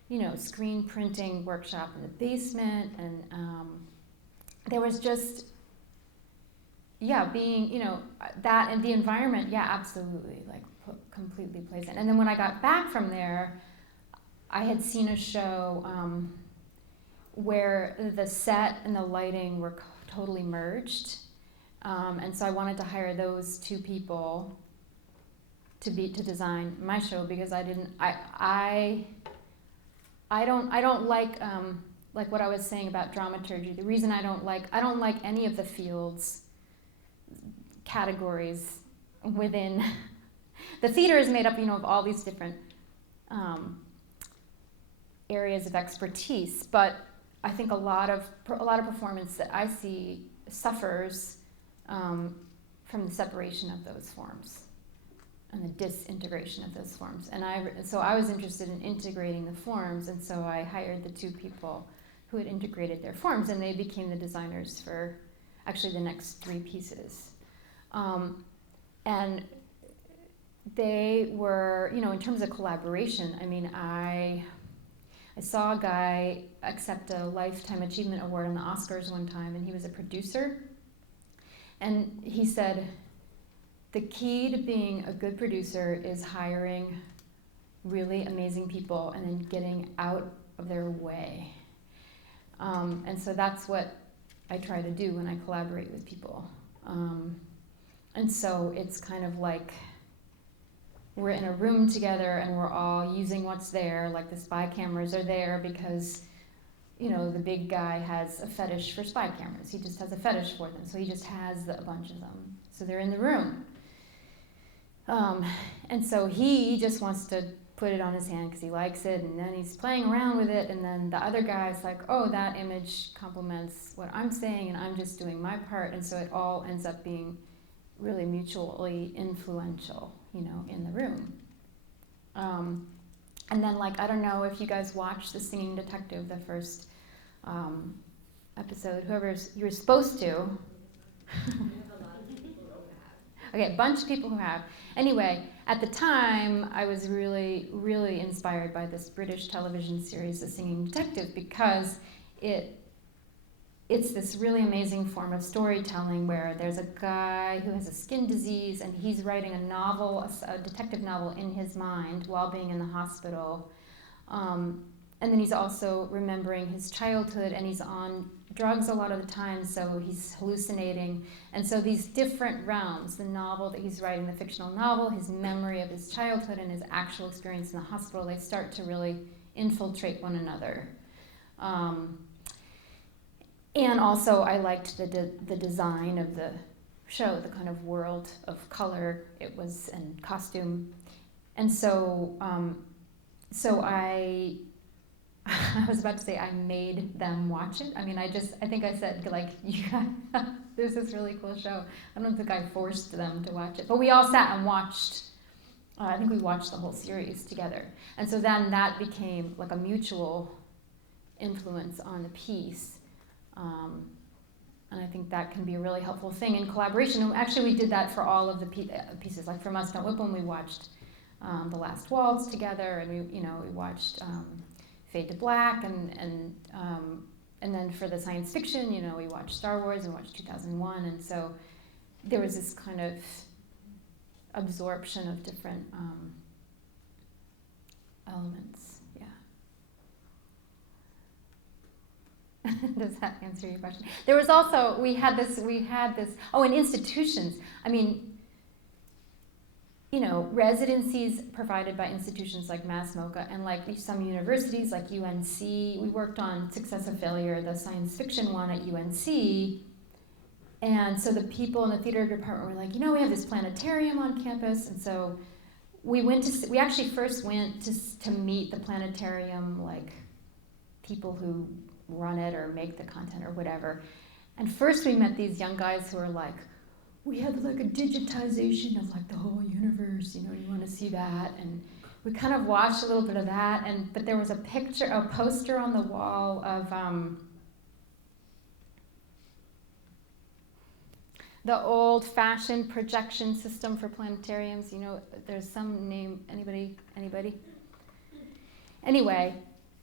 screen printing workshop in the basement, and there was just, being, that, and the environment, absolutely, like completely plays in. And then when I got back from there, I had seen a show where the set and the lighting were totally merged, and so I wanted to hire those two people to design my show, because I don't like what I was saying about dramaturgy. The reason I don't like any of the fields categories within the theater is made up, of all these different areas of expertise, but I think a lot of performance that I see suffers from the separation of those forms and the disintegration of those forms. And so I was interested in integrating the forms, and so I hired the two people who had integrated their forms, and they became the designers for actually the next 3 pieces. And they were, in terms of collaboration, I saw a guy accept a Lifetime Achievement Award on the Oscars one time, and he was a producer. And he said, the key to being a good producer is hiring really amazing people and then getting out of their way. And so that's what I try to do when I collaborate with people. And so it's kind of like we're in a room together and we're all using what's there, like the spy cameras are there because, the big guy has a fetish for spy cameras. He just has a fetish for them, so he just has a bunch of them. So they're in the room. And so he just wants to put it on his hand because he likes it, and then he's playing around with it, and then the other guy's like, oh, that image complements what I'm saying, and I'm just doing my part, and so it all ends up being really mutually influential, in the room. And then, I don't know if you guys watched The Singing Detective, the first episode, you were supposed to. Okay, a bunch of people who have. Anyway, at the time, I was really, really inspired by this British television series, The Singing Detective, because it's this really amazing form of storytelling where there's a guy who has a skin disease, and he's writing a novel, a detective novel in his mind while being in the hospital. And then he's also remembering his childhood, and he's on drugs a lot of the time, so he's hallucinating. And so these different realms, the novel that he's writing, the fictional novel, his memory of his childhood, and his actual experience in the hospital, they start to really infiltrate one another. And also I liked the design of the show, the kind of world of color it was, and costume. And so, I was about to say I made them watch it. I think I said, there's this really cool show. I don't think I forced them to watch it, but we all sat and watched, I think we watched the whole series together. And so then that became like a mutual influence on the piece. And I think that can be a really helpful thing in collaboration. And actually we did that for all of the pieces. Like for Must Don't Whip When we watched The Last Waltz together, and we watched Fade to Black, and then for the science fiction, we watched Star Wars and watched 2001, and so there was this kind of absorption of different elements. Yeah. Does that answer your question? There was also we had this. Oh, in institutions. Residencies provided by institutions like Mass MoCA and like some universities like UNC. We worked on Success or Failure, the science fiction one at UNC. And so the people in the theater department were like, we have this planetarium on campus. And so we actually first went to meet the planetarium, like people who run it or make the content or whatever. And first we met these young guys who were like, we have like a digitization of like the whole universe, you want to see that? And we kind of watched a little bit of that, but there was a poster on the wall of the old-fashioned projection system for planetariums. There's some name, anybody? Anyway,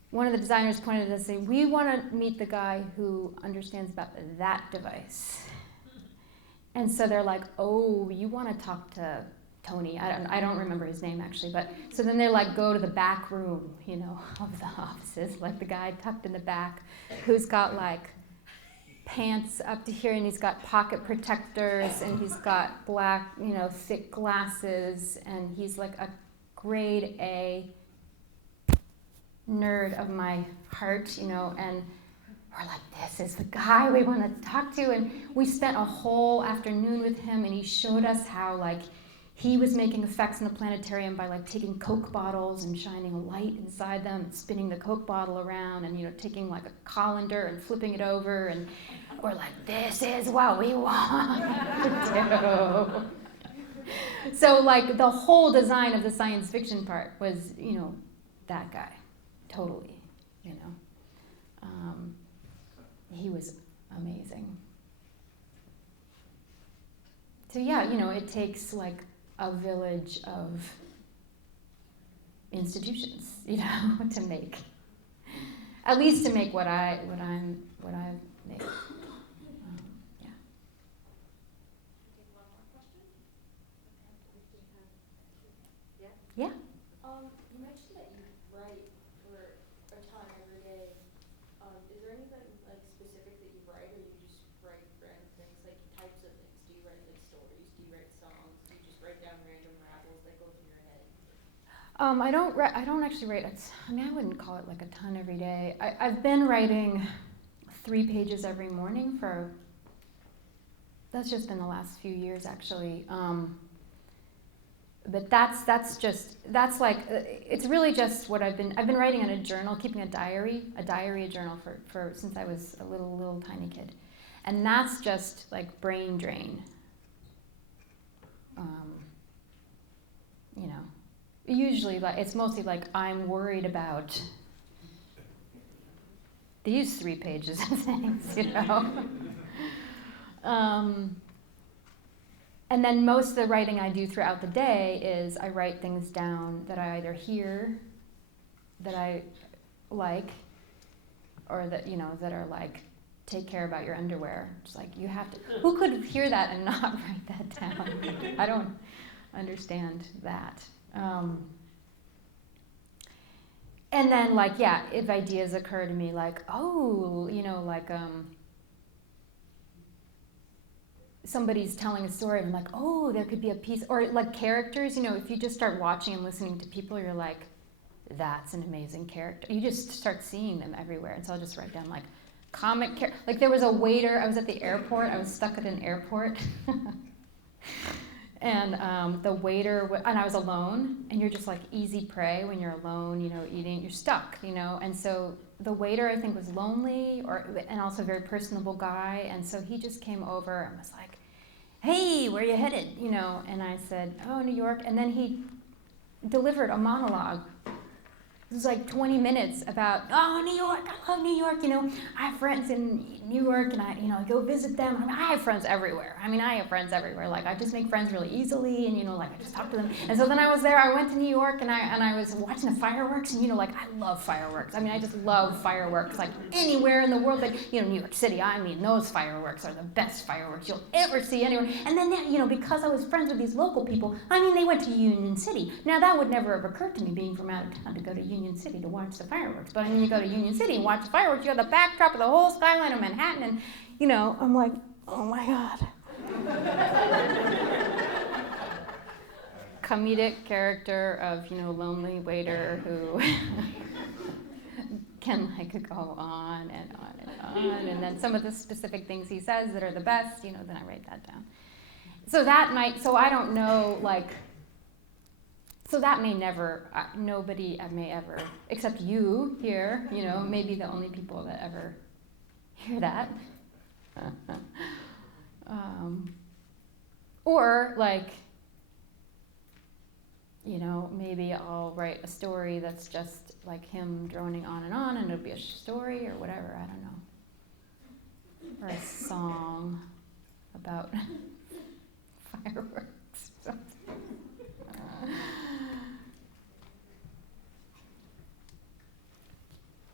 one of the designers pointed at us and said, we want to meet the guy who understands about that device. And so they're like, oh, you want to talk to Tony? I don't remember his name actually, but so then they like go to the back room, you know, of the offices, like the guy tucked in the back who's got like pants up to here and he's got pocket protectors and he's got black, you know, thick glasses and he's like a grade A nerd of my heart, you know, and we're like, this is the guy we want to talk to. And we spent a whole afternoon with him and he showed us how like he was making effects in the planetarium by like taking Coke bottles and shining a light inside them and spinning the Coke bottle around and, you know, taking like a colander and flipping it over, and we're like, this is what we want to do. So like the whole design of the science fiction part was, you know, that guy, totally, you know. He was amazing. So yeah, you know, it takes like a village of institutions, you know, to make, at least to make what I make. Yeah. Yeah. You mentioned that you write for a ton every day. Is there anything like specific that you write, or you just write random things, like types of things? Do you write like stories? Do you write songs? Do you just write down random rabbles that go through your head? I don't actually write. I mean, I wouldn't call it like a ton every day. I've been writing 3 pages every morning for. That's just been the last few years, actually. But that's like it's really just what I've been writing in a journal, keeping a journal for since I was a little tiny kid, and that's just like brain drain. You know, usually like it's mostly like I'm worried about these 3 pages of things, you know. And then most of the writing I do throughout the day is I write things down that I either hear that I like, or that, you know, that are like, take care about your underwear. It's like, you have to, who could hear that and not write that down? I don't understand that. And then like, yeah, if ideas occur to me like, oh, you know, like, somebody's telling a story and I'm like, oh, there could be a piece, or like characters, you know, if you just start watching and listening to people, you're like, that's an amazing character. You just start seeing them everywhere. And so I'll just write down like comic character. Like there was a waiter, I was at the airport, I was stuck at an airport. And the waiter, and I was alone, and you're just like easy prey when you're alone, you know, eating, you're stuck, you know. And so the waiter, I think, was lonely, and also a very personable guy. And so he just came over and was like, hey, where are you headed? You know, and I said, oh, New York. And then he delivered a monologue. It was like 20 minutes about, oh, New York, I love New York, you know. I have friends in New York, and I go visit them. I mean, I have friends everywhere. Like, I just make friends really easily, and, you know, like, I just talk to them. And so then I was there, I went to New York, and I was watching the fireworks, and, you know, like, I love fireworks. I mean, I just love fireworks, like, anywhere in the world. Like, you know, New York City, I mean, those fireworks are the best fireworks you'll ever see anywhere. And then, you know, because I was friends with these local people, I mean, they went to Union City. Now, that would never have occurred to me, being from out of town, to go to Union City to watch the fireworks. But I mean, you go to Union City and watch the fireworks, you have the backdrop of the whole skyline of Manhattan, and, you know, I'm like, oh my God. Comedic character of, you know, lonely waiter who can like go on and on and on, and then some of the specific things he says that are the best, you know, then I write that down. So I don't know, like, so that may never, nobody may ever, except you here, you know, maybe the only people that ever hear that. Or like, you know, maybe I'll write a story that's just like him droning on and it'll be a story or whatever, I don't know. Or a song about fireworks or something.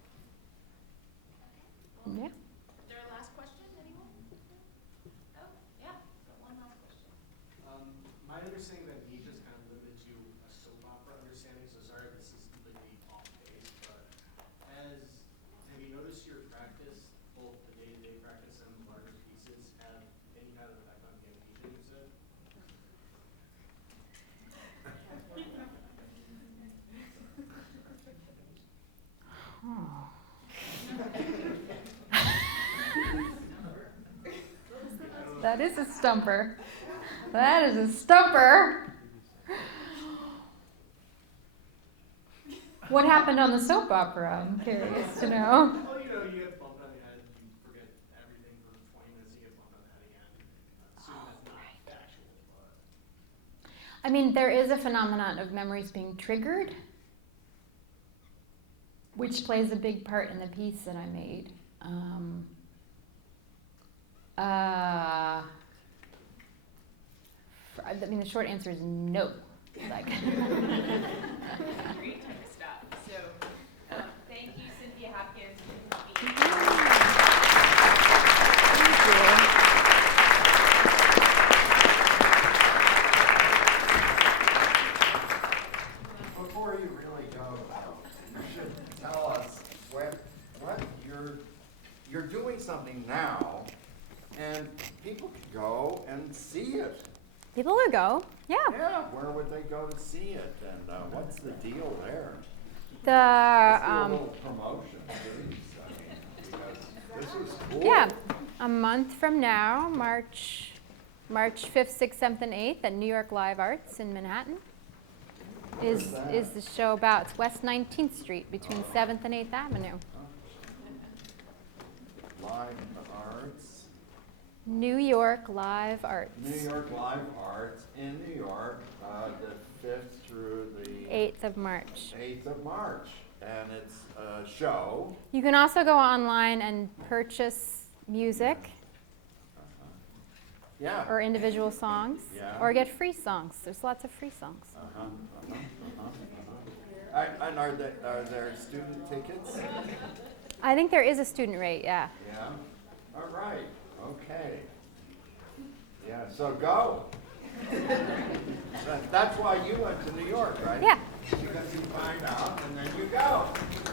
saying that Nietzsche is kind of limited to a soap opera understanding, so sorry if this is completely off base, but have you noticed your practice, both the day-to-day practice and the larger pieces, have any kind of effect on the amnesia you said? That is a stumper. That is a stumper. What happened on the soap opera? I'm curious to know. Well, you know, you get bumped on the head, you forget everything for 20 minutes, you get bumped on the head again. Assuming that's not factual, but. I mean, there is a phenomenon of memories being triggered, which plays a big part in the piece that I made. I mean, the short answer is no. Like. Great time to stop. So, thank you, Cynthia Hopkins, for being here. Before you really go, you should tell us what you're doing something now, and people can go and see it. People will go, yeah. Yeah, where would they go to see it, and what's the deal there? The Let's do a little promotion, please, because this is cool. Yeah, a month from now, March 5th, 6th, 7th, and 8th at New York Live Arts in Manhattan is the show about. It's West 19th Street between 7th and 8th Avenue. Live Arts. New York Live Arts. New York Live Arts in New York, the 5th through the 8th of March. 8th of March, and it's a show. You can also go online and purchase music. Yeah. Or individual songs. Yeah. Or get free songs. There's lots of free songs. And are there student tickets? I think there is a student rate, yeah. Yeah. All right. Okay. Yeah, so go. That's why you went to New York, right? Yeah. Because you find out and then you go.